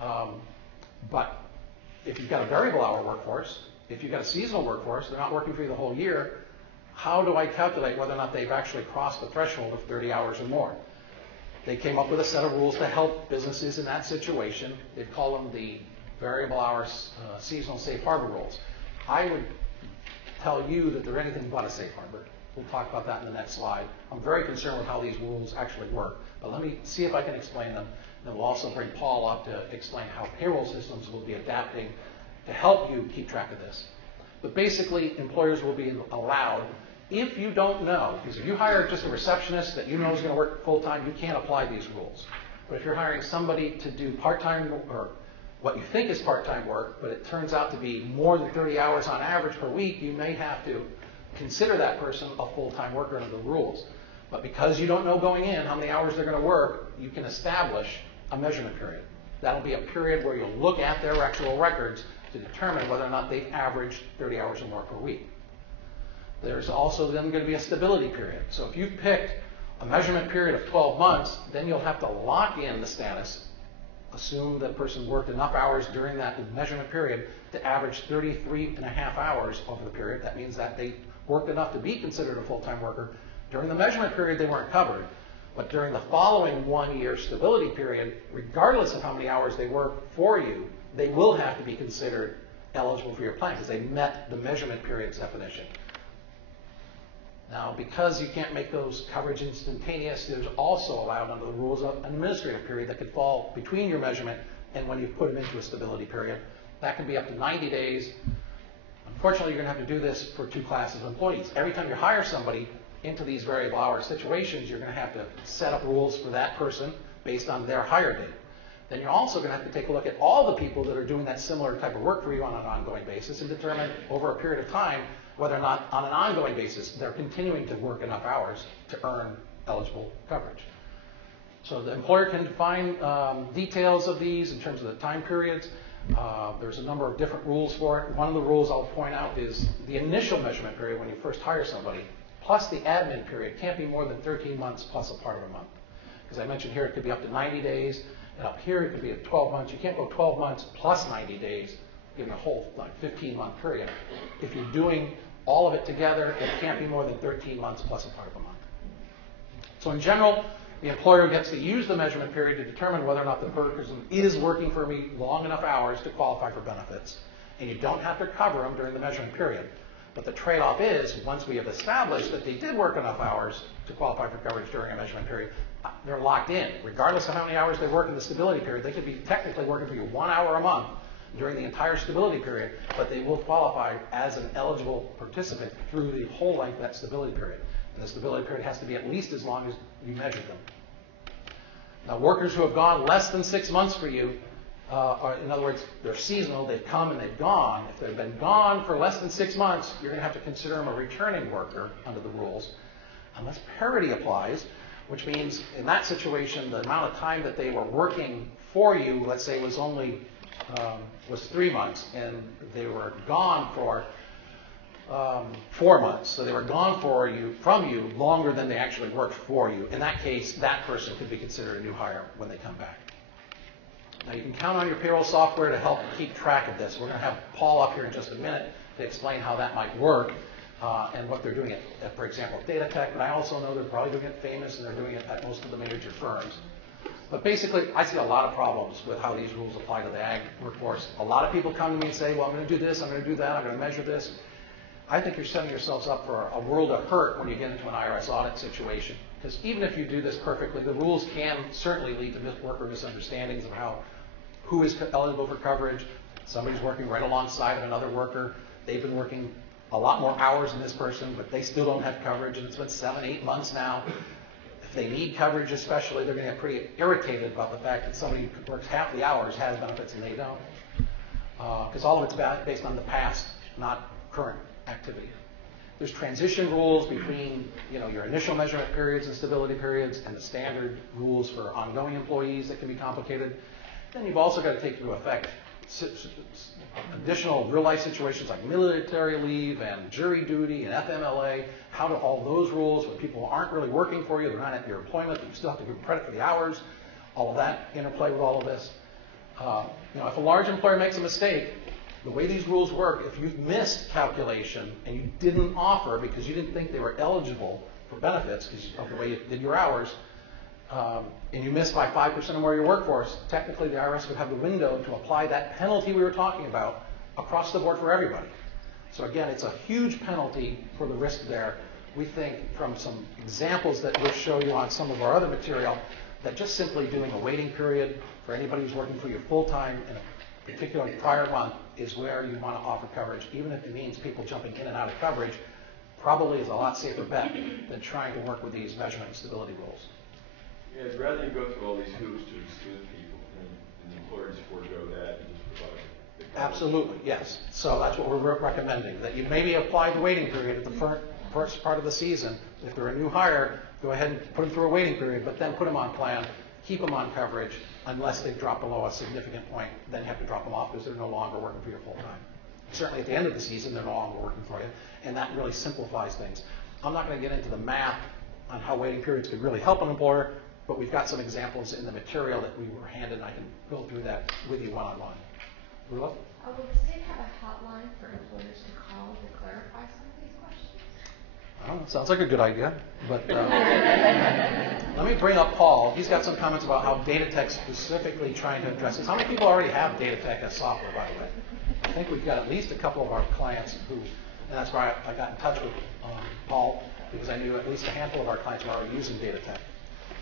But if you've got a variable hour workforce, if you've got a seasonal workforce, they're not working for you the whole year, how do I calculate whether or not they've actually crossed the threshold of 30 hours or more? They came up with a set of rules to help businesses in that situation. They call them the variable hours seasonal safe harbor rules. I would tell you that they're anything but a safe harbor. We'll talk about that in the next slide. I'm very concerned with how these rules actually work. But let me see if I can explain them. And we'll also bring Paul up to explain how payroll systems will be adapting to help you keep track of this. But basically, employers will be allowed, if you don't know, because if you hire just a receptionist that you know is going to work full-time, you can't apply these rules. But if you're hiring somebody to do part-time or what you think is part-time work, but it turns out to be more than 30 hours on average per week, you may have to consider that person a full-time worker under the rules. But because you don't know going in how many hours they're going to work, you can establish a measurement period. That'll be a period where you'll look at their actual records to determine whether or not they've averaged 30 hours or more per week. There's also then going to be a stability period. So if you've picked a measurement period of 12 months, then you'll have to lock in the status. Assume that person worked enough hours during that measurement period to average 33 and a half hours over the period. That means that they worked enough to be considered a full-time worker. During the measurement period, they weren't covered. But during the following 1 year stability period, regardless of how many hours they work for you, they will have to be considered eligible for your plan because they met the measurement period's definition. Now, because you can't make those coverage instantaneous, there's also allowed under the rules an administrative period that could fall between your measurement and when you put them into a stability period. That can be up to 90 days. Unfortunately, you're going to have to do this for two classes of employees. Every time you hire somebody into these variable hour situations, you're going to have to set up rules for that person based on their hire date. Then you're also going to have to take a look at all the people that are doing that similar type of work for you on an ongoing basis and determine over a period of time whether or not on an ongoing basis they're continuing to work enough hours to earn eligible coverage. So the employer can define details of these in terms of the time periods. There's a number of different rules for it. One of the rules I'll point out is the initial measurement period when you first hire somebody, plus the admin period, can't be more than 13 months plus a part of a month. Because I mentioned here it could be up to 90 days, and up here it could be at 12 months. You can't go 12 months plus 90 days, given a whole 15-month period. If you're doing all of it together, it can't be more than 13 months plus a part of a month. So in general, the employer gets to use the measurement period to determine whether or not the person is working for me long enough hours to qualify for benefits. And you don't have to cover them during the measurement period. But the trade-off is, once we have established that they did work enough hours to qualify for coverage during a measurement period, they're locked in. Regardless of how many hours they work in the stability period, they could be technically working for you 1 hour a month during the entire stability period, but they will qualify as an eligible participant through the whole length of that stability period. And the stability period has to be at least as long as you measured them. Now, workers who have gone less than 6 months for you, or in other words, they're seasonal, they've come and they've gone. If they've been gone for less than 6 months, you're going to have to consider them a returning worker under the rules, unless parity applies, which means in that situation, the amount of time that they were working for you, let's say, was only was 3 months, and they were gone for 4 months. So they were gone from you longer than they actually worked for you. In that case, that person could be considered a new hire when they come back. Now, you can count on your payroll software to help keep track of this. We're going to have Paul up here in just a minute to explain how that might work and what they're doing at, for example, Data Tech, but I also know they're probably doing it Famous, and they're doing it at most of the major firms. But basically, I see a lot of problems with how these rules apply to the ag workforce. A lot of people come to me and say, well, I'm going to do this, I'm going to do that, I'm going to measure this. I think you're setting yourselves up for a world of hurt when you get into an IRS audit situation. Because even if you do this perfectly, the rules can certainly lead to worker misunderstandings of who is eligible for coverage. Somebody's working right alongside of another worker. They've been working a lot more hours than this person, but they still don't have coverage, and it's been 7, 8 months now. If they need coverage especially, they're going to get pretty irritated about the fact that somebody who works half the hours has benefits and they don't. Because all of it's based on the past, not current activity. There's transition rules between your initial measurement periods and stability periods and the standard rules for ongoing employees that can be complicated. Then you've also got to take into effect additional real-life situations like military leave and jury duty and FMLA. How do all those rules, when people aren't really working for you, they're not at your employment, but you still have to give them credit for the hours, all of that interplay with all of this. If a large employer makes a mistake, the way these rules work, if you've missed calculation and you didn't offer because you didn't think they were eligible for benefits because of the way you did your hours, and you missed by 5% or more of your workforce, technically the IRS would have the window to apply that penalty we were talking about across the board for everybody. So again, it's a huge penalty for the risk there. We think from some examples that we'll show you on some of our other material that just simply doing a waiting period for anybody who's working for you full-time in a particular prior month is where you want to offer coverage, even if it means people jumping in and out of coverage, probably is a lot safer bet than trying to work with these measurement and stability rules. Yeah, rather than go through all these hoops to exclude people, and the employers forego that and just provide the coverage. Absolutely, yes. So that's what we're recommending, that you maybe apply the waiting period at the first part of the season. If they're a new hire, go ahead and put them through a waiting period, but then put them on plan, keep them on coverage, unless they drop below a significant point, then you have to drop them off because they're no longer working for you full time. Certainly at the end of the season, they're no longer working for you, and that really simplifies things. I'm not going to get into the math on how waiting periods could really help an employer, but we've got some examples in the material that we were handed, and I can go through that with you one-on-one. Rula? Will the state have a hotline for employers to call to clarify some of these questions? Oh, sounds like a good idea, but let me bring up Paul. He's got some comments about how Data Tech specifically trying to address this. How many people already have Data Tech as software, by the way? I think we've got at least a couple of our clients who, and that's why I got in touch with Paul, because I knew at least a handful of our clients were already using Data Tech.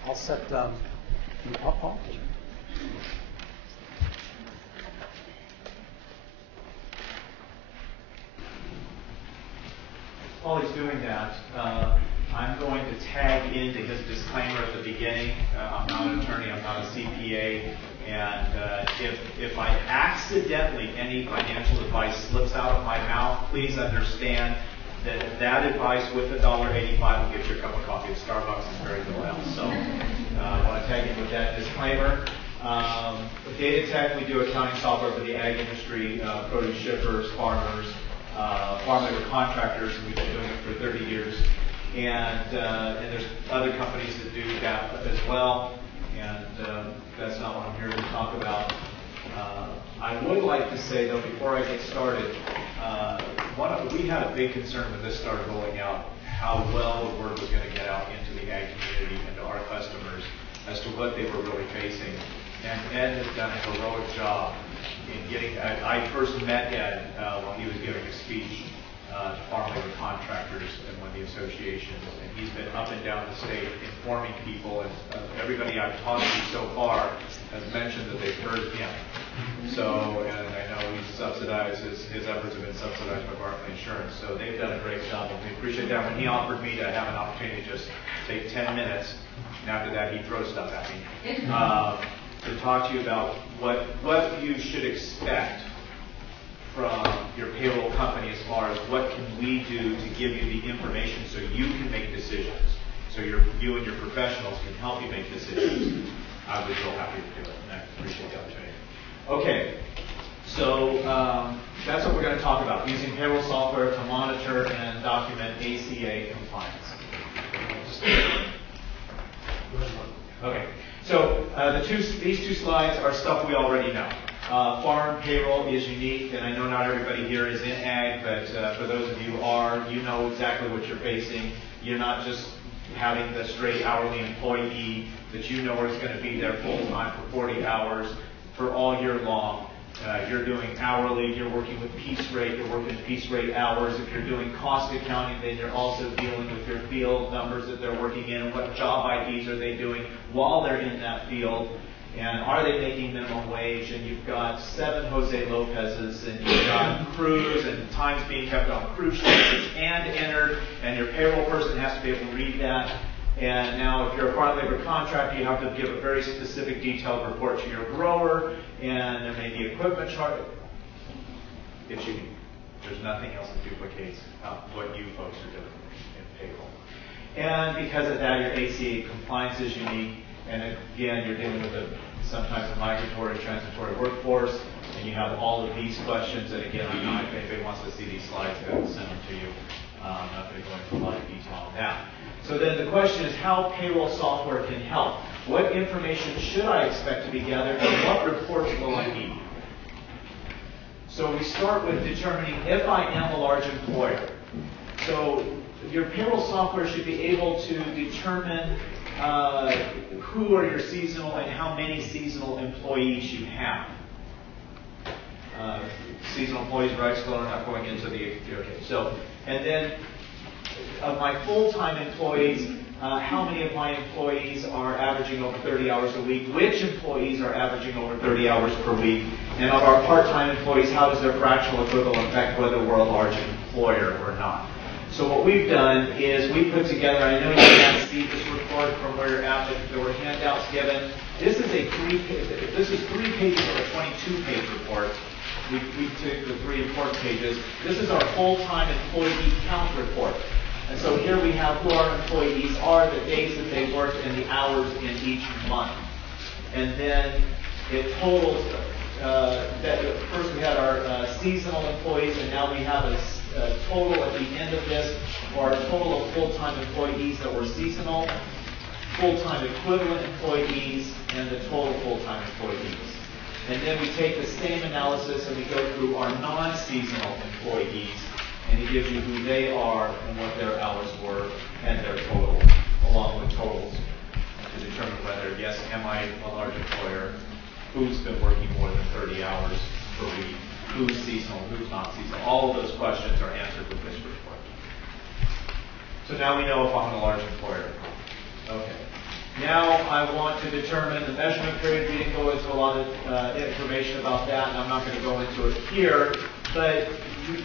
I'll set you up, Paul. While he's doing that, I'm going to tag into his disclaimer at the beginning. I'm not an attorney, I'm not a CPA, and if I accidentally, any financial advice slips out of my mouth, please understand that advice with $1.85 will get you a cup of coffee at Starbucks and very little else. So I want to tag in with that disclaimer. With Data Tech, we do accounting software for the ag industry, produce shippers, farmers, farm labor contractors, and we've been doing it for 30 years. And there's other companies that do that as well, and that's not what I'm here to talk about. I would like to say, though, before I get started, we had a big concern when this started rolling out, how well the word was going to get out into the ag community and to our customers as to what they were really facing. And Ed has done a heroic job in getting. I first met Ed while he was giving a speech to farm labor contractors and one of the associations, and he's been up and down the state informing people, and everybody I've talked to so far has mentioned that they've heard him. So, and I know he's subsidized, his efforts have been subsidized by Barclay Insurance, so they've done a great job, and we appreciate that. When he offered me to have an opportunity to just take 10 minutes, and after that he throws stuff at me, to talk to you about what you should expect from your payroll company as far as what can we do to give you the information so you can make decisions, so you and your professionals can help you make decisions. I was real happy to do it, and I appreciate the opportunity. Okay, so that's what we're going to talk about, using payroll software to monitor and document ACA compliance. Okay, so These two slides are stuff we already know. Farm payroll is unique, and I know not everybody here is in ag, but for those of you who are, you know exactly what you're facing. You're not just having the straight hourly employee that you know is going to be there full-time for 40 hours for all year long. You're doing hourly, you're working with piece rate, you're working piece rate hours. If you're doing cost accounting, then you're also dealing with your field numbers that they're working in, and what job IDs are they doing while they're in that field, and are they making minimum wage, and you've got 7 Jose Lopez's, and you've got crews, and times being kept on crew sheets and entered, and your payroll person has to be able to read that. And now if you're a farm labor contractor, you have to give a very specific detailed report to your grower, and there may be equipment charge. It's unique. There's nothing else that duplicates what you folks are doing in payroll. And because of that, your ACA compliance is unique. And again, you're dealing with sometimes a migratory, transitory workforce, and you have all of these questions. And again, I know if anybody wants to see these slides, I will send them to you. I'm not going to go into a lot of detail on that. So then the question is how payroll software can help. What information should I expect to be gathered, and what reports will I need? So we start with determining if I am a large employer. So your payroll software should be able to determine who are your seasonal and how many seasonal employees you have. Seasonal employees, right? So I'm not going into the okay. So, and then of my full-time employees, how many of my employees are averaging over 30 hours a week? Which employees are averaging over 30 hours per week? And of our part-time employees, how does their fractional equivalent affect whether we're a large employer or not? So what we've done is we put together, I know you can't see this report from where you're at, but there were handouts given. This is a 3 pages of a 22-page report. We took the 3 important pages. This is our full-time employee count report. And so here we have who our employees are, the days that they worked, and the hours in each month. And then it totals, first we had our seasonal employees, and now we have a total at the end of this for our total of full-time employees that were seasonal, full-time equivalent employees, and the total full-time employees. And then we take the same analysis and we go through our non-seasonal employees, and it gives you who they are and what their hours were and their total, along with totals, to determine whether, yes, am I a large employer, who's been working more than 30 hours per week, who's seasonal, who's not seasonal. All of those questions are answered with this report. So now we know if I'm a large employer. Okay. Now I want to determine the measurement period. We didn't go into a lot of information about that, and I'm not going to go into it here, but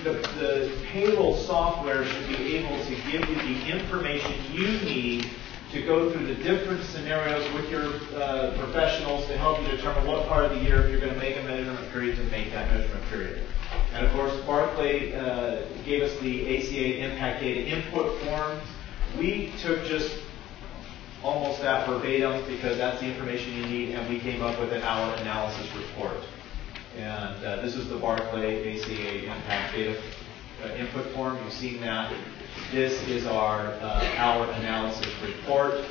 the payroll software should be able to give you the information you need to go through the different scenarios with your professionals to help you determine what part of the year, if you're going to make a measurement period, to make that measurement period. And of course, Barclay gave us the ACA impact data input forms. We took just almost that verbatim because that's the information you need, and we came up with an hour analysis report. And this is the Barclay ACA impact data input form. You've seen that. This is our hour analysis report.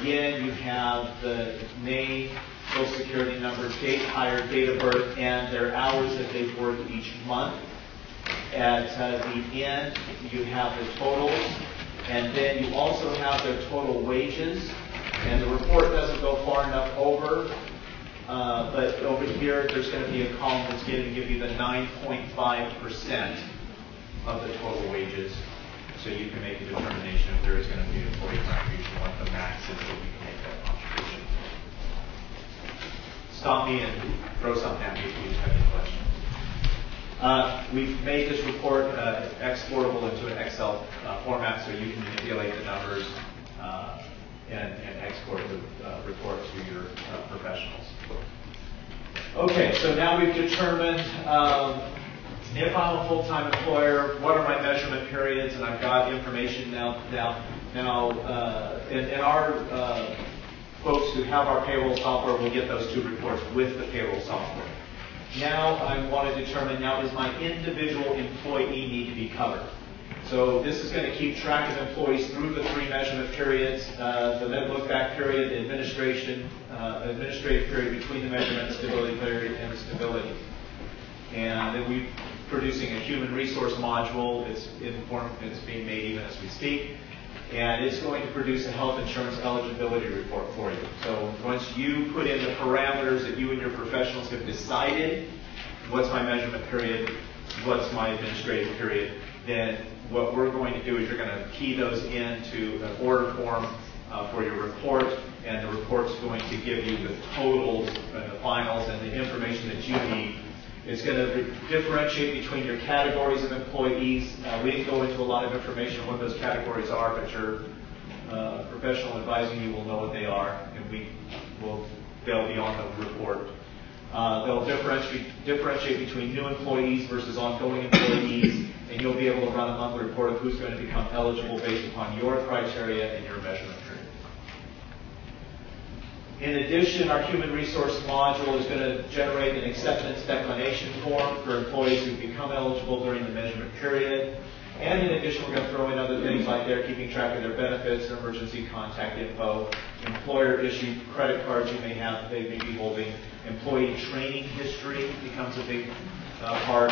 Again, you have the name, Social Security number, date hired, date of birth, and their hours that they've worked each month. At the end, you have the totals, and then you also have their total wages. And the report doesn't go far enough over, but over here, there's going to be a column that's going to give you the 9.5% of the total wages. So you can make a determination if there is going to be an employee contribution, what the max is that you can make that contribution. Stop me and throw something at me if you have any questions. We've made this report exportable into an Excel format so you can manipulate the numbers and export the report to your professionals. Okay, so now we've determined if I'm a full-time employer, what are my measurement periods, and I've got information now. And our folks who have our payroll software will get those 2 reports with the payroll software. Now I want to determine, now does my individual employee need to be covered? So this is going to keep track of employees through the 3 measurement periods, the then look-back period, the administrative period between the measurement and stability period, and the stability. And then we're producing a human resource module. It's being made even as we speak. And it's going to produce a health insurance eligibility report for you. So once you put in the parameters that you and your professionals have decided, what's my measurement period, what's my administrative period, then what we're going to do is you're going to key those into an order form for your report, and the report's going to give you the totals and the finals and the information that you need. It's going to differentiate between your categories of employees. We didn't go into a lot of information on what those categories are, but your professional advising you will know what they are, and they'll be on the report. They'll differentiate between new employees versus ongoing employees, and you'll be able to run a monthly report of who's going to become eligible based upon your criteria and your measurement period. In addition, our human resource module is going to generate an acceptance declination form for employees who become eligible during the measurement period. And in addition, we're going to throw in other things like they're keeping track of their benefits, their emergency contact info, employer-issued credit cards you may have, they may be holding, employee training history becomes a big part.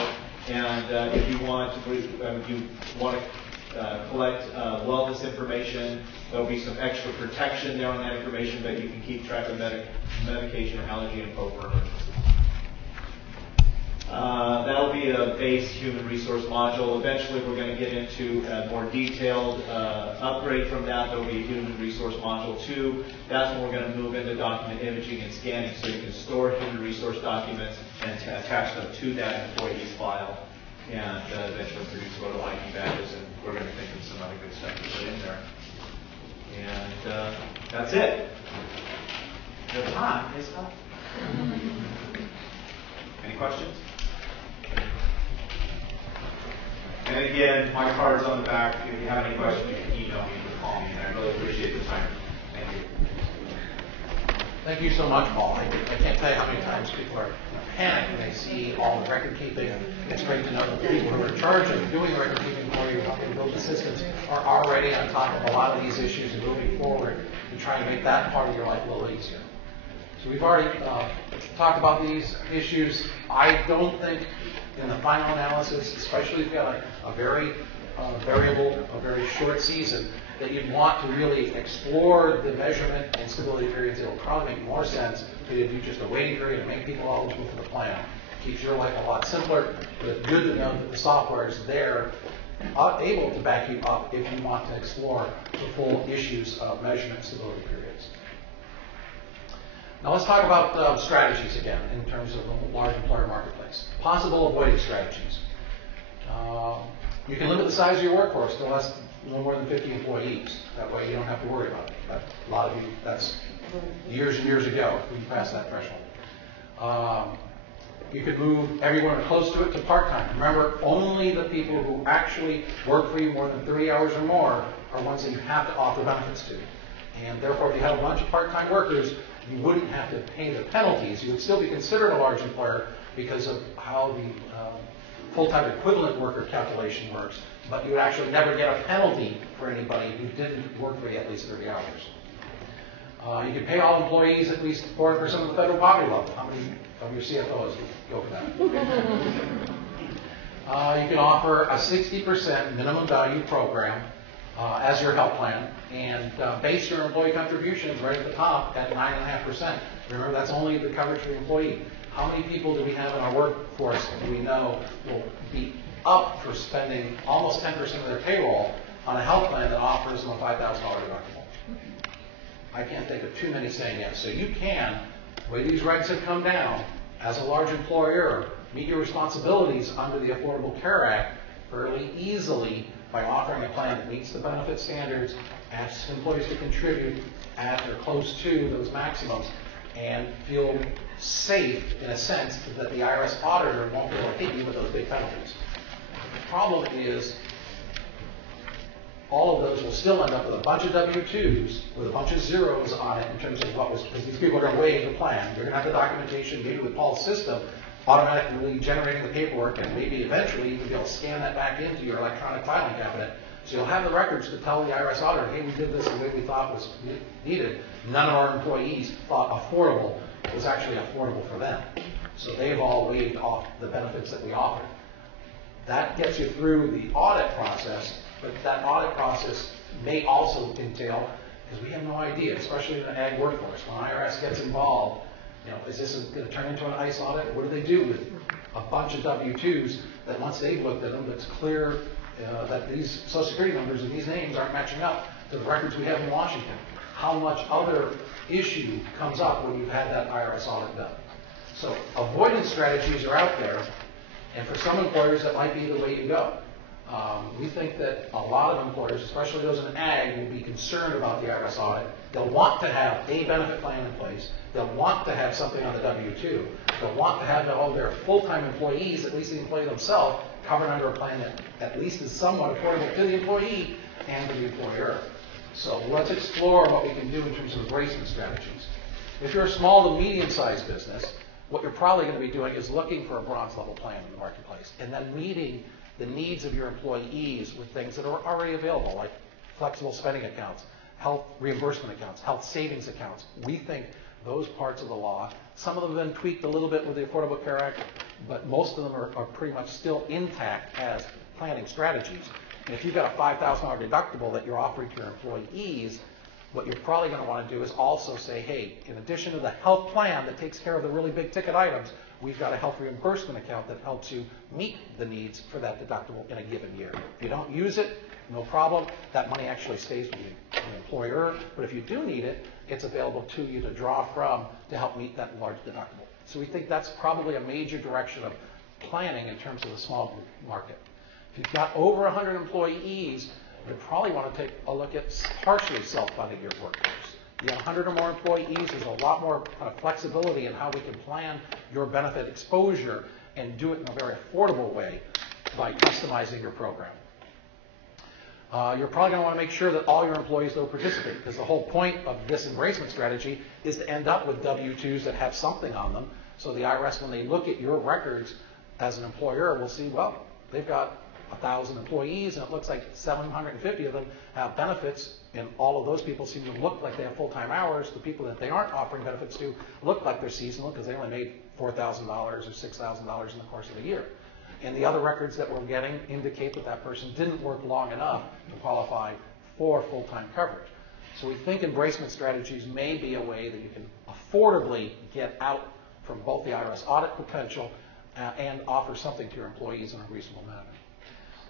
And if you want to collect wellness information, there'll be some extra protection there on that information, but you can keep track of medication or allergy info for emergencies. That'll be a base human resource module. Eventually, we're going to get into a more detailed upgrade from that. There'll be a human resource module 2. That's when we're going to move into document imaging and scanning, so you can store human resource documents and attach them to that employee's file, and eventually produce photo ID badges, and we're going to think of some other good stuff to put in there. And that's it. The time is up. Any questions? And again, my card's on the back. If you have any questions, you can email me or call me, and I really appreciate the time. Thank you. Thank you so much, Paul. I can't tell you how many times people are panicked when they see all the record keeping. It's great to know that the people who are in charge of doing the record keeping for you, helping build the systems, are already on top of a lot of these issues and moving forward and trying to make that part of your life a little easier. So we've already talked about these issues. I don't think in the final analysis, especially if you've got a very variable, a very short season, that you'd want to really explore the measurement and stability periods. It'll probably make more sense to do just a waiting period and make people eligible for the plan. Keeps your life a lot simpler, but it's good to know that the software is there, able to back you up if you want to explore the full issues of measurement stability periods. Now let's talk about strategies again in terms of the large employer marketplace. Possible avoiding strategies. You can limit the size of your workforce to no more than 50 employees. That way you don't have to worry about it. But a lot of you, that's years and years ago when you passed that threshold. You could move everyone close to it to part-time. Remember, only the people who actually work for you more than 30 hours or more are ones that you have to offer benefits to. And therefore, if you have a bunch of part-time workers, you wouldn't have to pay the penalties. You would still be considered a large employer because of how the full-time equivalent worker calculation works, but you would actually never get a penalty for anybody who didn't work for you at least 30 hours. You can pay all employees at least 40% of the federal poverty level. How many of your CFOs go for that? You can offer a 60% minimum value program as your health plan, and base your employee contributions right at the top at 9.5%. Remember, that's only the coverage for the employee. How many people do we have in our workforce that we know will be up for spending almost 10% of their payroll on a health plan that offers them a $5,000 deductible? I can't think of too many saying yes. So you can, the way these regs have come down, as a large employer, meet your responsibilities under the Affordable Care Act fairly easily by offering a plan that meets the benefit standards, asks employees to contribute at or close to those maximums, and feel safe in a sense that the IRS auditor won't be able to hit you with those big penalties. The problem is all of those will still end up with a bunch of W-2s with a bunch of zeros on it in terms of what was, because these people are going to waive the plan. They're going to have the documentation, maybe with Paul's system, automatically generating the paperwork, and maybe eventually you'll be able to scan that back into your electronic filing cabinet. So you'll have the records to tell the IRS auditor, hey, we did this the way we thought was needed. None of our employees thought affordable was actually affordable for them. So they've all waived off the benefits that we offered. That gets you through the audit process, but that audit process may also entail, because we have no idea, especially in the ag workforce, when IRS gets involved, is this going to turn into an ICE audit? What do they do with a bunch of W-2s that once they've looked at them, it's clear that these Social Security numbers and these names aren't matching up to the records we have in Washington? How much other issue comes up when you've had that IRS audit done? So avoidance strategies are out there, and for some employers that might be the way to go. We think that a lot of employers, especially those in ag, will be concerned about the IRS audit. They'll want to have a benefit plan in place. They'll want to have something on the W-2. They'll want to have all their full-time employees, at least the employee themselves, covered under a plan that at least is somewhat affordable to the employee and to the employer. So let's explore what we can do in terms of embracement strategies. If you're a small to medium-sized business, what you're probably going to be doing is looking for a bronze level plan in the marketplace and then meeting the needs of your employees with things that are already available, like flexible spending accounts, health reimbursement accounts, health savings accounts. We think those parts of the law, some of them have been tweaked a little bit with the Affordable Care Act, but most of them are pretty much still intact as planning strategies. And if you've got a $5,000 deductible that you're offering to your employees, what you're probably going to want to do is also say, hey, in addition to the health plan that takes care of the really big ticket items, we've got a health reimbursement account that helps you meet the needs for that deductible in a given year. If you don't use it, no problem. That money actually stays with the employer. But if you do need it, it's available to you to draw from to help meet that large deductible. So we think that's probably a major direction of planning in terms of the small group market. If you've got over 100 employees, you probably want to take a look at partially self-funding your workforce. You have 100 or more employees, there's a lot more flexibility in how we can plan your benefit exposure and do it in a very affordable way by customizing your program. You're probably going to want to make sure that all your employees though participate, because the whole point of this embracement strategy is to end up with W-2s that have something on them. So the IRS, when they look at your records as an employer, will see, well, they've got 1,000 employees, and it looks like 750 of them have benefits, and all of those people seem to look like they have full-time hours. The people that they aren't offering benefits to look like they're seasonal because they only made $4,000 or $6,000 in the course of the year. And the other records that we're getting indicate that that person didn't work long enough to qualify for full-time coverage. So we think embracement strategies may be a way that you can affordably get out from both the IRS audit potential and offer something to your employees in a reasonable manner.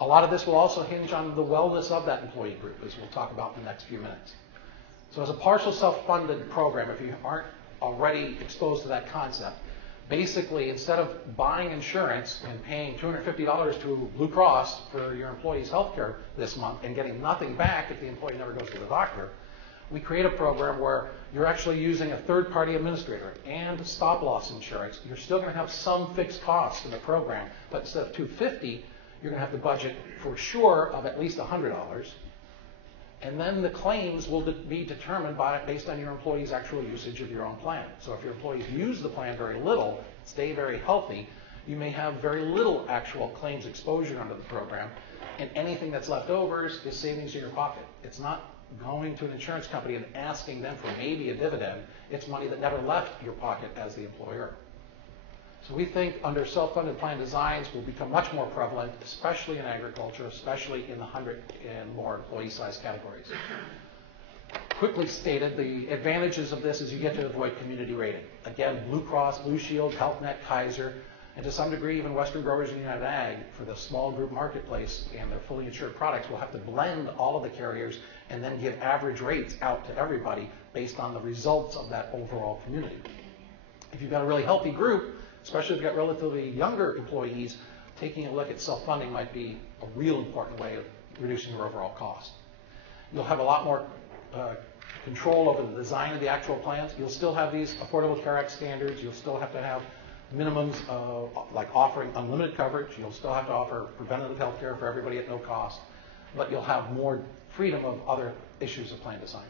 A lot of this will also hinge on the wellness of that employee group, as we'll talk about in the next few minutes. So as a partial self-funded program, if you aren't already exposed to that concept, basically instead of buying insurance and paying $250 to Blue Cross for your employee's health care this month and getting nothing back if the employee never goes to the doctor, we create a program where you're actually using a third-party administrator and stop-loss insurance. You're still going to have some fixed costs in the program, but instead of $250, you're going to have to budget for sure of at least $100. And then the claims will be determined based on your employee's actual usage of your own plan. So if your employees use the plan very little, stay very healthy, you may have very little actual claims exposure under the program, and anything that's left over is savings in your pocket. It's not going to an insurance company and asking them for maybe a dividend. It's money that never left your pocket as the employer. So we think under self-funded plan designs will become much more prevalent, especially in agriculture, especially in the 100 and more employee size categories. Quickly stated, the advantages of this is you get to avoid community rating. Again, Blue Cross, Blue Shield, Health Net, Kaiser, and to some degree even Western Growers and United Ag for the small group marketplace and their fully insured products will have to blend all of the carriers and then give average rates out to everybody based on the results of that overall community. If you've got a really healthy group, especially if you've got relatively younger employees, taking a look at self-funding might be a real important way of reducing your overall cost. You'll have a lot more control over the design of the actual plans. You'll still have these Affordable Care Act standards. You'll still have to have minimums like offering unlimited coverage. You'll still have to offer preventative health care for everybody at no cost. But you'll have more freedom of other issues of plan design.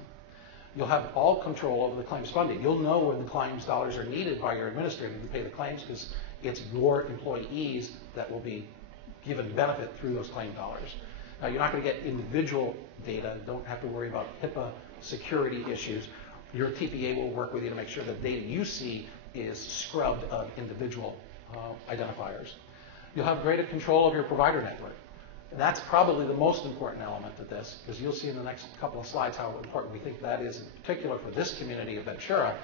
You'll have all control over the claims funding. You'll know when the claims dollars are needed by your administrator to pay the claims, because It's your employees that will be given benefit through those claim dollars. Now, you're not going to get individual data. Don't have to worry about HIPAA security issues. Your TPA will work with you to make sure the data you see is scrubbed of individual identifiers. You'll have greater control of your provider network. And that's probably the most important element of this, because you'll see in the next couple of slides how important we think that is, in particular for this community of Ventura.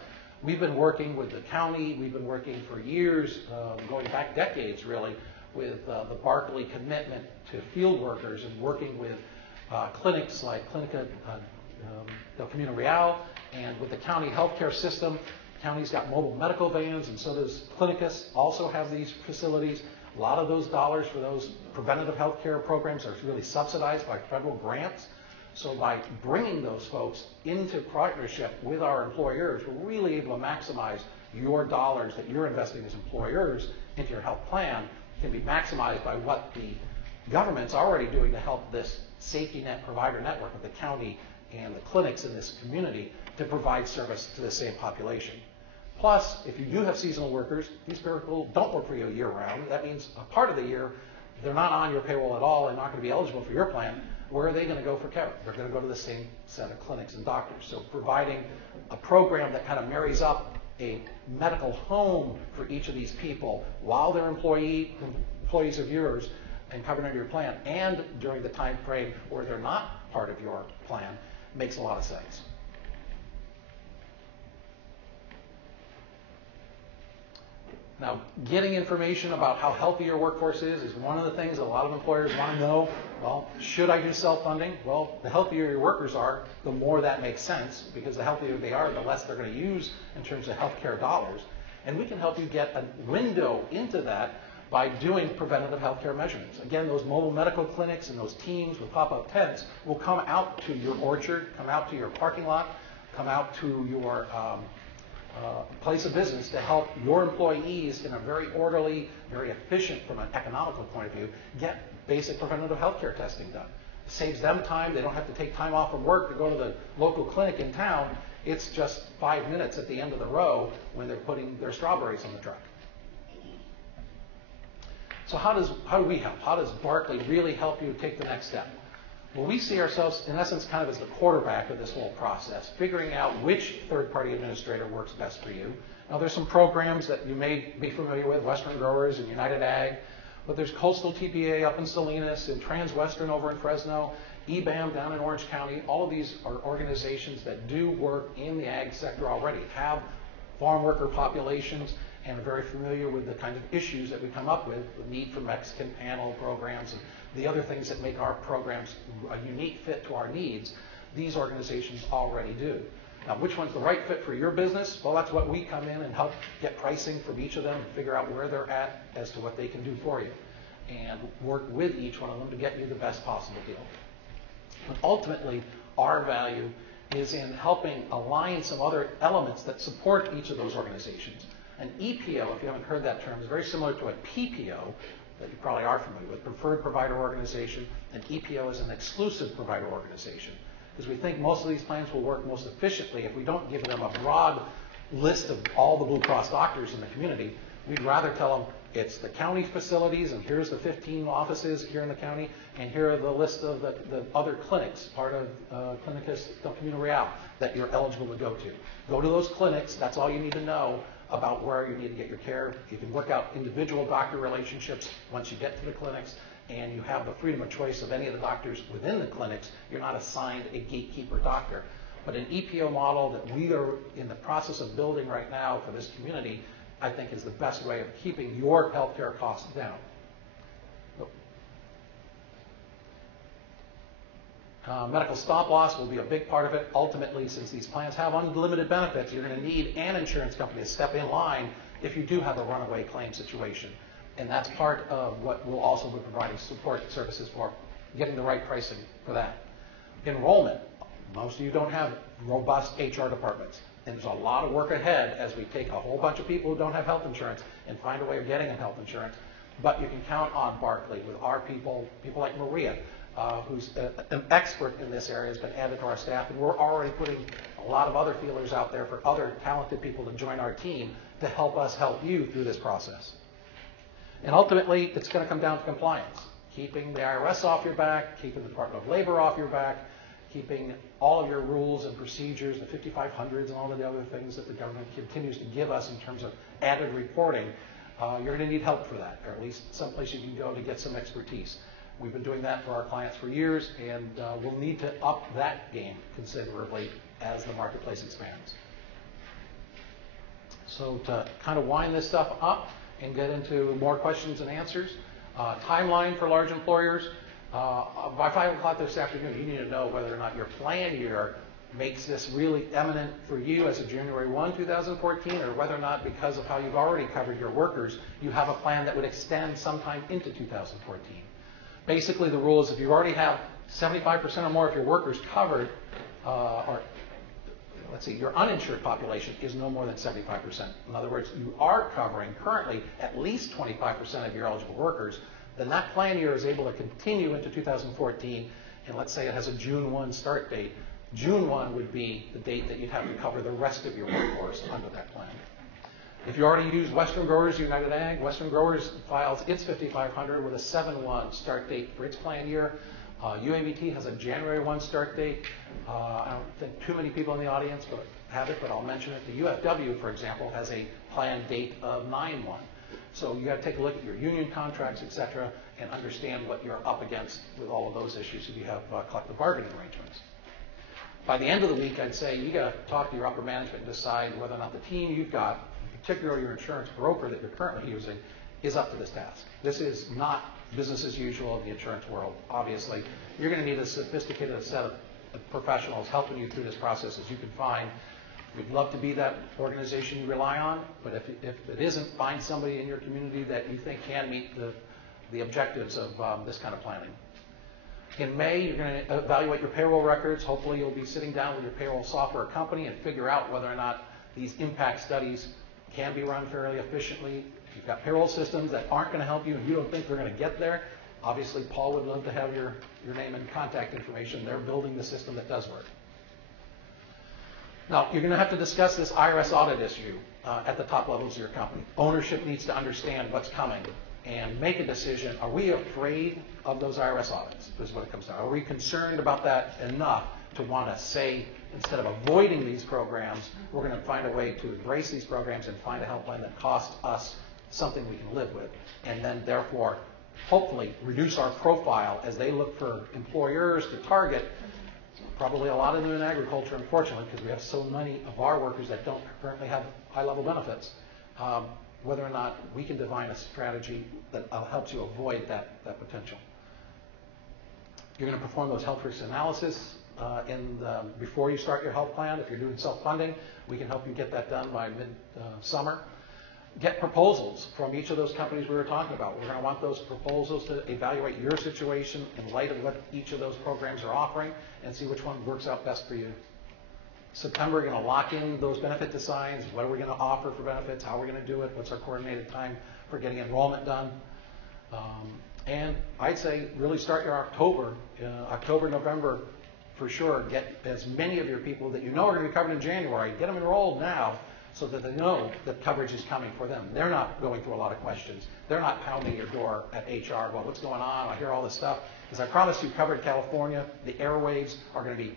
We've been working with the county. We've been working for years, going back decades really, with the Barkley commitment to field workers and working with clinics like Clinica del Camino Real and with the county healthcare system. The county's got mobile medical vans, and so does Clinicus also have these facilities. A lot of those dollars for those preventative healthcare programs are really subsidized by federal grants. So by bringing those folks into partnership with our employers, we're really able to maximize your dollars that you're investing as employers into your health plan can be maximized by what the government's already doing to help this safety net provider network of the county and the clinics in this community to provide service to the same population. Plus, if you do have seasonal workers, these people don't work for you year-round. That means a part of the year, they're not on your payroll at all and not going to be eligible for your plan. Where are they going to go for care? They're going to go to the same set of clinics and doctors. So providing a program that kind of marries up a medical home for each of these people while they're employees of yours and covered under your plan, and during the time frame where they're not part of your plan, makes a lot of sense. Now, getting information about how healthy your workforce is one of the things a lot of employers want to know. Well, should I do self-funding? Well, the healthier your workers are, the more that makes sense, because the healthier they are, the less they're going to use in terms of healthcare dollars. And we can help you get a window into that by doing preventative healthcare measurements. Again, those mobile medical clinics and those teams with pop-up tents will come out to your orchard, come out to your parking lot, come out to your place of business to help your employees in a very orderly, very efficient from an economical point of view, get basic preventative healthcare testing done. It saves them time. They don't have to take time off from work to go to the local clinic in town. It's just 5 minutes at the end of the row when they're putting their strawberries on the truck. So how do we help? How does Barkley really help you take the next step? Well, we see ourselves, in essence, kind of as the quarterback of this whole process, figuring out which third-party administrator works best for you. Now, there's some programs that you may be familiar with, Western Growers and United Ag, but there's Coastal TPA up in Salinas and Transwestern over in Fresno, EBAM down in Orange County. All of these are organizations that do work in the ag sector already, have farm worker populations, and are very familiar with the kind of issues that we come up with, the need for Mexican panel programs and the other things that make our programs a unique fit to our needs. These organizations already do. Now, which one's the right fit for your business? Well, that's what we come in and help get pricing from each of them and figure out where they're at as to what they can do for you, and work with each one of them to get you the best possible deal. But ultimately, our value is in helping align some other elements that support each of those organizations. An EPO, if you haven't heard that term, is very similar to a PPO that you probably are familiar with, preferred provider organization. An EPO is an exclusive provider organization, because we think most of these plans will work most efficiently if we don't give them a broad list of all the Blue Cross doctors in the community. We'd rather tell them it's the county facilities, and here's the 15 offices here in the county, and here are the list of the other clinics, part of Clinicus del Camino Real, that you're eligible to go to. Go to those clinics. That's all you need to know about where you need to get your care. You can work out individual doctor relationships once you get to the clinics, and you have the freedom of choice of any of the doctors within the clinics. You're not assigned a gatekeeper doctor. But an EPO model that we are in the process of building right now for this community, I think, is the best way of keeping your healthcare costs down. Medical stop loss will be a big part of it. Ultimately, since these plans have unlimited benefits, you're going to need an insurance company to step in line if you do have a runaway claim situation. And that's part of what we'll also be providing support services for, getting the right pricing for that. Enrollment. Most of you don't have robust HR departments. And there's a lot of work ahead as we take a whole bunch of people who don't have health insurance and find a way of getting them health insurance. But you can count on Barkley with our people like Maria, who's an expert in this area, has been added to our staff, and we're already putting a lot of other feelers out there for other talented people to join our team to help us help you through this process. And ultimately, it's going to come down to compliance. Keeping the IRS off your back, keeping the Department of Labor off your back, keeping all of your rules and procedures, the 5500s and all of the other things that the government continues to give us in terms of added reporting. You're going to need help for that, or at least someplace you can go to get some expertise. We've been doing that for our clients for years, and we'll need to up that game considerably as the marketplace expands. So to kind of wind this stuff up and get into more questions and answers, timeline for large employers. By 5 o'clock this afternoon, you need to know whether or not your plan year makes this really eminent for you as of January 1, 2014, or whether or not, because of how you've already covered your workers, you have a plan that would extend sometime into 2014. Basically, the rule is if you already have 75% or more of your workers covered, or let's see, your uninsured population is no more than 75%. In other words, you are covering currently at least 25% of your eligible workers, then that plan year is able to continue into 2014, and let's say it has a June 1 start date. June 1 would be the date that you'd have to cover the rest of your workforce under that plan. If you already use Western Growers United Ag, Western Growers files its 5500 with a 7/1 start date for its plan year. UAVT has a January 1 start date. I don't think too many people in the audience have it, but I'll mention it. The UFW, for example, has a planned date of 9/1. So you got to take a look at your union contracts, et cetera, and understand what you're up against with all of those issues if you have collective bargaining arrangements. By the end of the week, I'd say you got to talk to your upper management and decide whether or not the team you've got, particularly your insurance broker that you're currently using, is up to this task. This is not business as usual in the insurance world. Obviously, you're going to need a sophisticated set of professionals helping you through this process as you can find. We'd love to be that organization you rely on, but if it isn't, find somebody in your community that you think can meet the objectives of this kind of planning. In May, you're going to evaluate your payroll records. Hopefully, you'll be sitting down with your payroll software company and figure out whether or not these impact studies can be run fairly efficiently. If you've got payroll systems that aren't going to help you and you don't think they're going to get there, obviously, Paul would love to have your name and contact information. They're building the system that does work. Now, you're going to have to discuss this IRS audit issue at the top levels of your company. Ownership needs to understand what's coming and make a decision. Are we afraid of those IRS audits? This is what it comes down to. Are we concerned about that enough to want to say, instead of avoiding these programs, we're going to find a way to embrace these programs and find a health plan that costs us something we can live with, and then therefore hopefully reduce our profile as they look for employers to target. Probably a lot of them in agriculture, unfortunately, because we have so many of our workers that don't currently have high-level benefits. Whether or not we can define a strategy that helps you avoid that potential. You're going to perform those health risk analysis before you start your health plan. If you're doing self-funding, we can help you get that done by mid-summer. Get proposals from each of those companies we were talking about. We're going to want those proposals to evaluate your situation in light of what each of those programs are offering and see which one works out best for you. September, we're going to lock in those benefit designs. What are we going to offer for benefits? How are we going to do it? What's our coordinated time for getting enrollment done? And I'd say really start your October, November for sure. Get as many of your people that you know are going to be covered in January, get them enrolled now so that they know that coverage is coming for them. They're not going through a lot of questions. They're not pounding your door at HR. Well, what's going on? I hear all this stuff. Because I promise you, covered California, the airwaves are going to be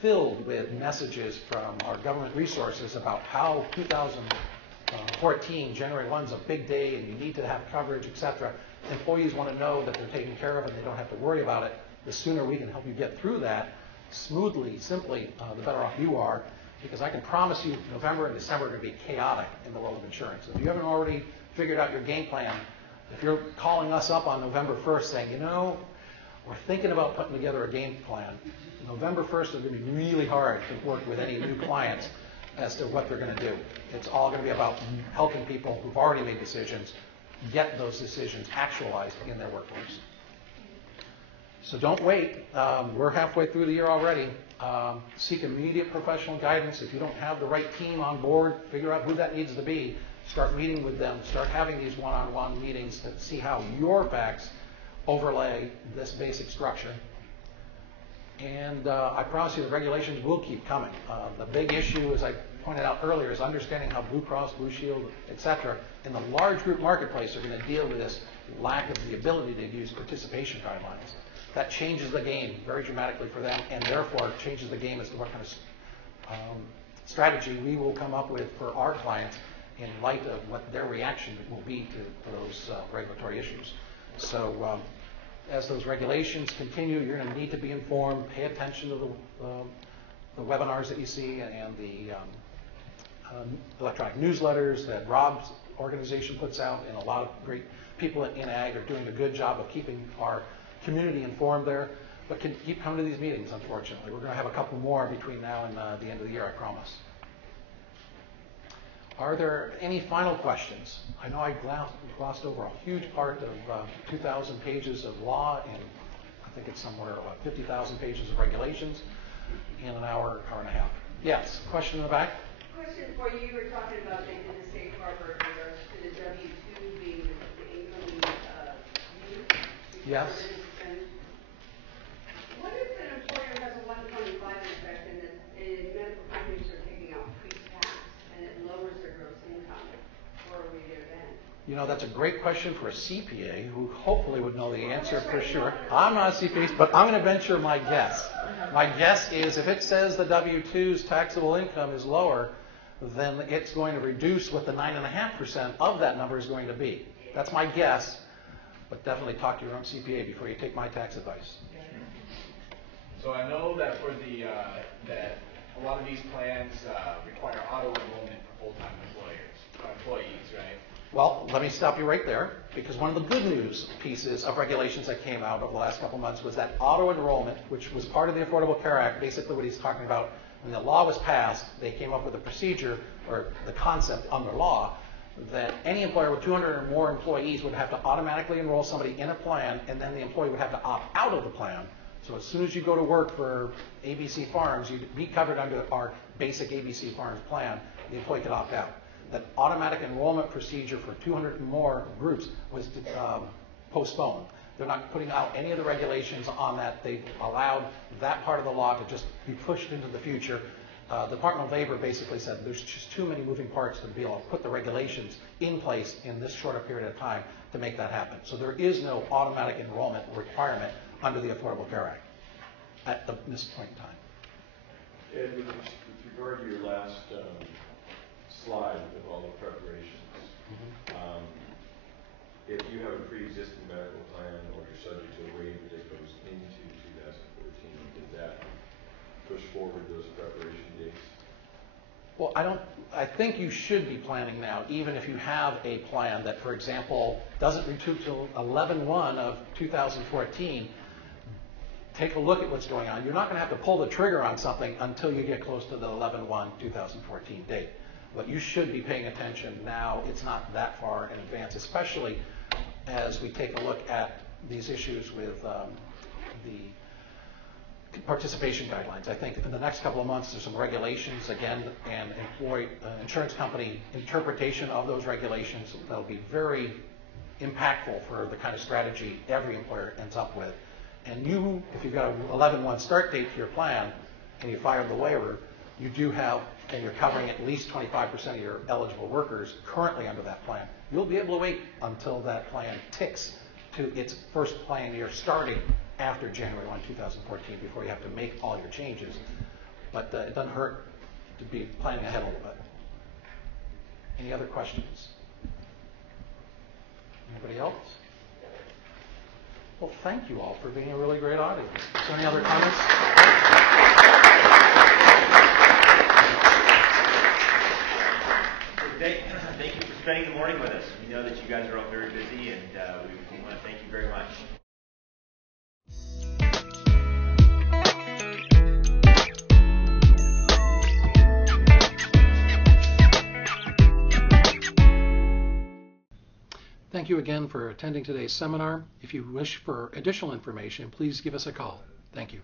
filled with messages from our government resources about how 2014, January 1 is a big day and you need to have coverage, etc. Employees want to know that they're taken care of and they don't have to worry about it. The sooner we can help you get through that smoothly, simply, the better off you are. Because I can promise you November and December are going to be chaotic in the world of insurance. If you haven't already figured out your game plan, if you're calling us up on November 1st saying, you know, we're thinking about putting together a game plan, November 1st is going to be really hard to work with any new clients as to what they're going to do. It's all going to be about helping people who've already made decisions get those decisions actualized in their workforce. So don't wait. We're halfway through the year already. Seek immediate professional guidance. If you don't have the right team on board, figure out who that needs to be. Start meeting with them. Start having these one-on-one meetings to see how your facts overlay this basic structure. And I promise you the regulations will keep coming. The big issue, as I pointed out earlier, is understanding how Blue Cross, Blue Shield, et cetera, in the large group marketplace are going to deal with this lack of the ability to use participation guidelines. That changes the game very dramatically for them, and therefore changes the game as to what kind of strategy we will come up with for our clients in light of what their reaction will be to those regulatory issues. So as those regulations continue, you're going to need to be informed, pay attention to the webinars that you see and the electronic newsletters that Rob's organization puts out, and a lot of great people in ag are doing a good job of keeping our community informed there, but can keep coming to these meetings, unfortunately. We're going to have a couple more between now and the end of the year, I promise. Are there any final questions? I know I glossed over a huge part of 2,000 pages of law, and I think it's somewhere about 50,000 pages of regulations in an hour, hour and a half. Yes, question in the back? Question for you. You were talking about the safe harbor in regards to the W-2 being the income use. Yes. What if an employer has a 125 effect and medical companies are taking out pre-tax and it lowers their gross income? Where are we there then? You know, that's a great question for a CPA who hopefully would know the answer for sure. I'm not a CPA, but I'm going to venture my guess. My guess is if it says the W-2's taxable income is lower, then it's going to reduce what the 9.5% of that number is going to be. That's my guess, but definitely talk to your own CPA before you take my tax advice. So I know that for that a lot of these plans require auto enrollment for full-time employees, right? Well, let me stop you right there, because one of the good news pieces of regulations that came out over the last couple of months was that auto enrollment, which was part of the Affordable Care Act. Basically what he's talking about, when the law was passed, they came up with a procedure, or the concept under law, that any employer with 200 or more employees would have to automatically enroll somebody in a plan, and then the employee would have to opt out of the plan. So as soon as you go to work for ABC Farms, you'd be covered under our basic ABC Farms plan. The employee could opt out. That automatic enrollment procedure for 200 and more groups was postponed. They're not putting out any of the regulations on that. They allowed that part of the law to just be pushed into the future. The Department of Labor basically said there's just too many moving parts to be able to put the regulations in place in this shorter period of time to make that happen. So there is no automatic enrollment requirement under the Affordable Care Act at this point in time. Ed, with regard to your last slide with all the preparations, if you have a pre-existing medical plan or you're subject to a waiver that goes into 2014, did that push forward those preparation dates? Well, I think you should be planning now, even if you have a plan that, for example, doesn't recoup till 11/1 of 2014. Take a look at what's going on. You're not going to have to pull the trigger on something until you get close to the 11/1/2014 date. But you should be paying attention now. It's not that far in advance, especially as we take a look at these issues with the participation guidelines. I think in the next couple of months there's some regulations again, and insurance company interpretation of those regulations that'll be very impactful for the kind of strategy every employer ends up with. And you, if you've got an 11/1 start date to your plan and you filed the waiver, you do have, and you're covering at least 25% of your eligible workers currently under that plan. You'll be able to wait until that plan ticks to its first plan year starting after January 1, 2014 before you have to make all your changes. But it doesn't hurt to be planning ahead a little bit. Any other questions? Anybody else? Well, thank you all for being a really great audience. Is there any other comments? Thank you for spending the morning with us. We know that you guys are all very busy, and we want to thank you very much. Thank you again for attending today's seminar. If you wish for additional information, please give us a call. Thank you.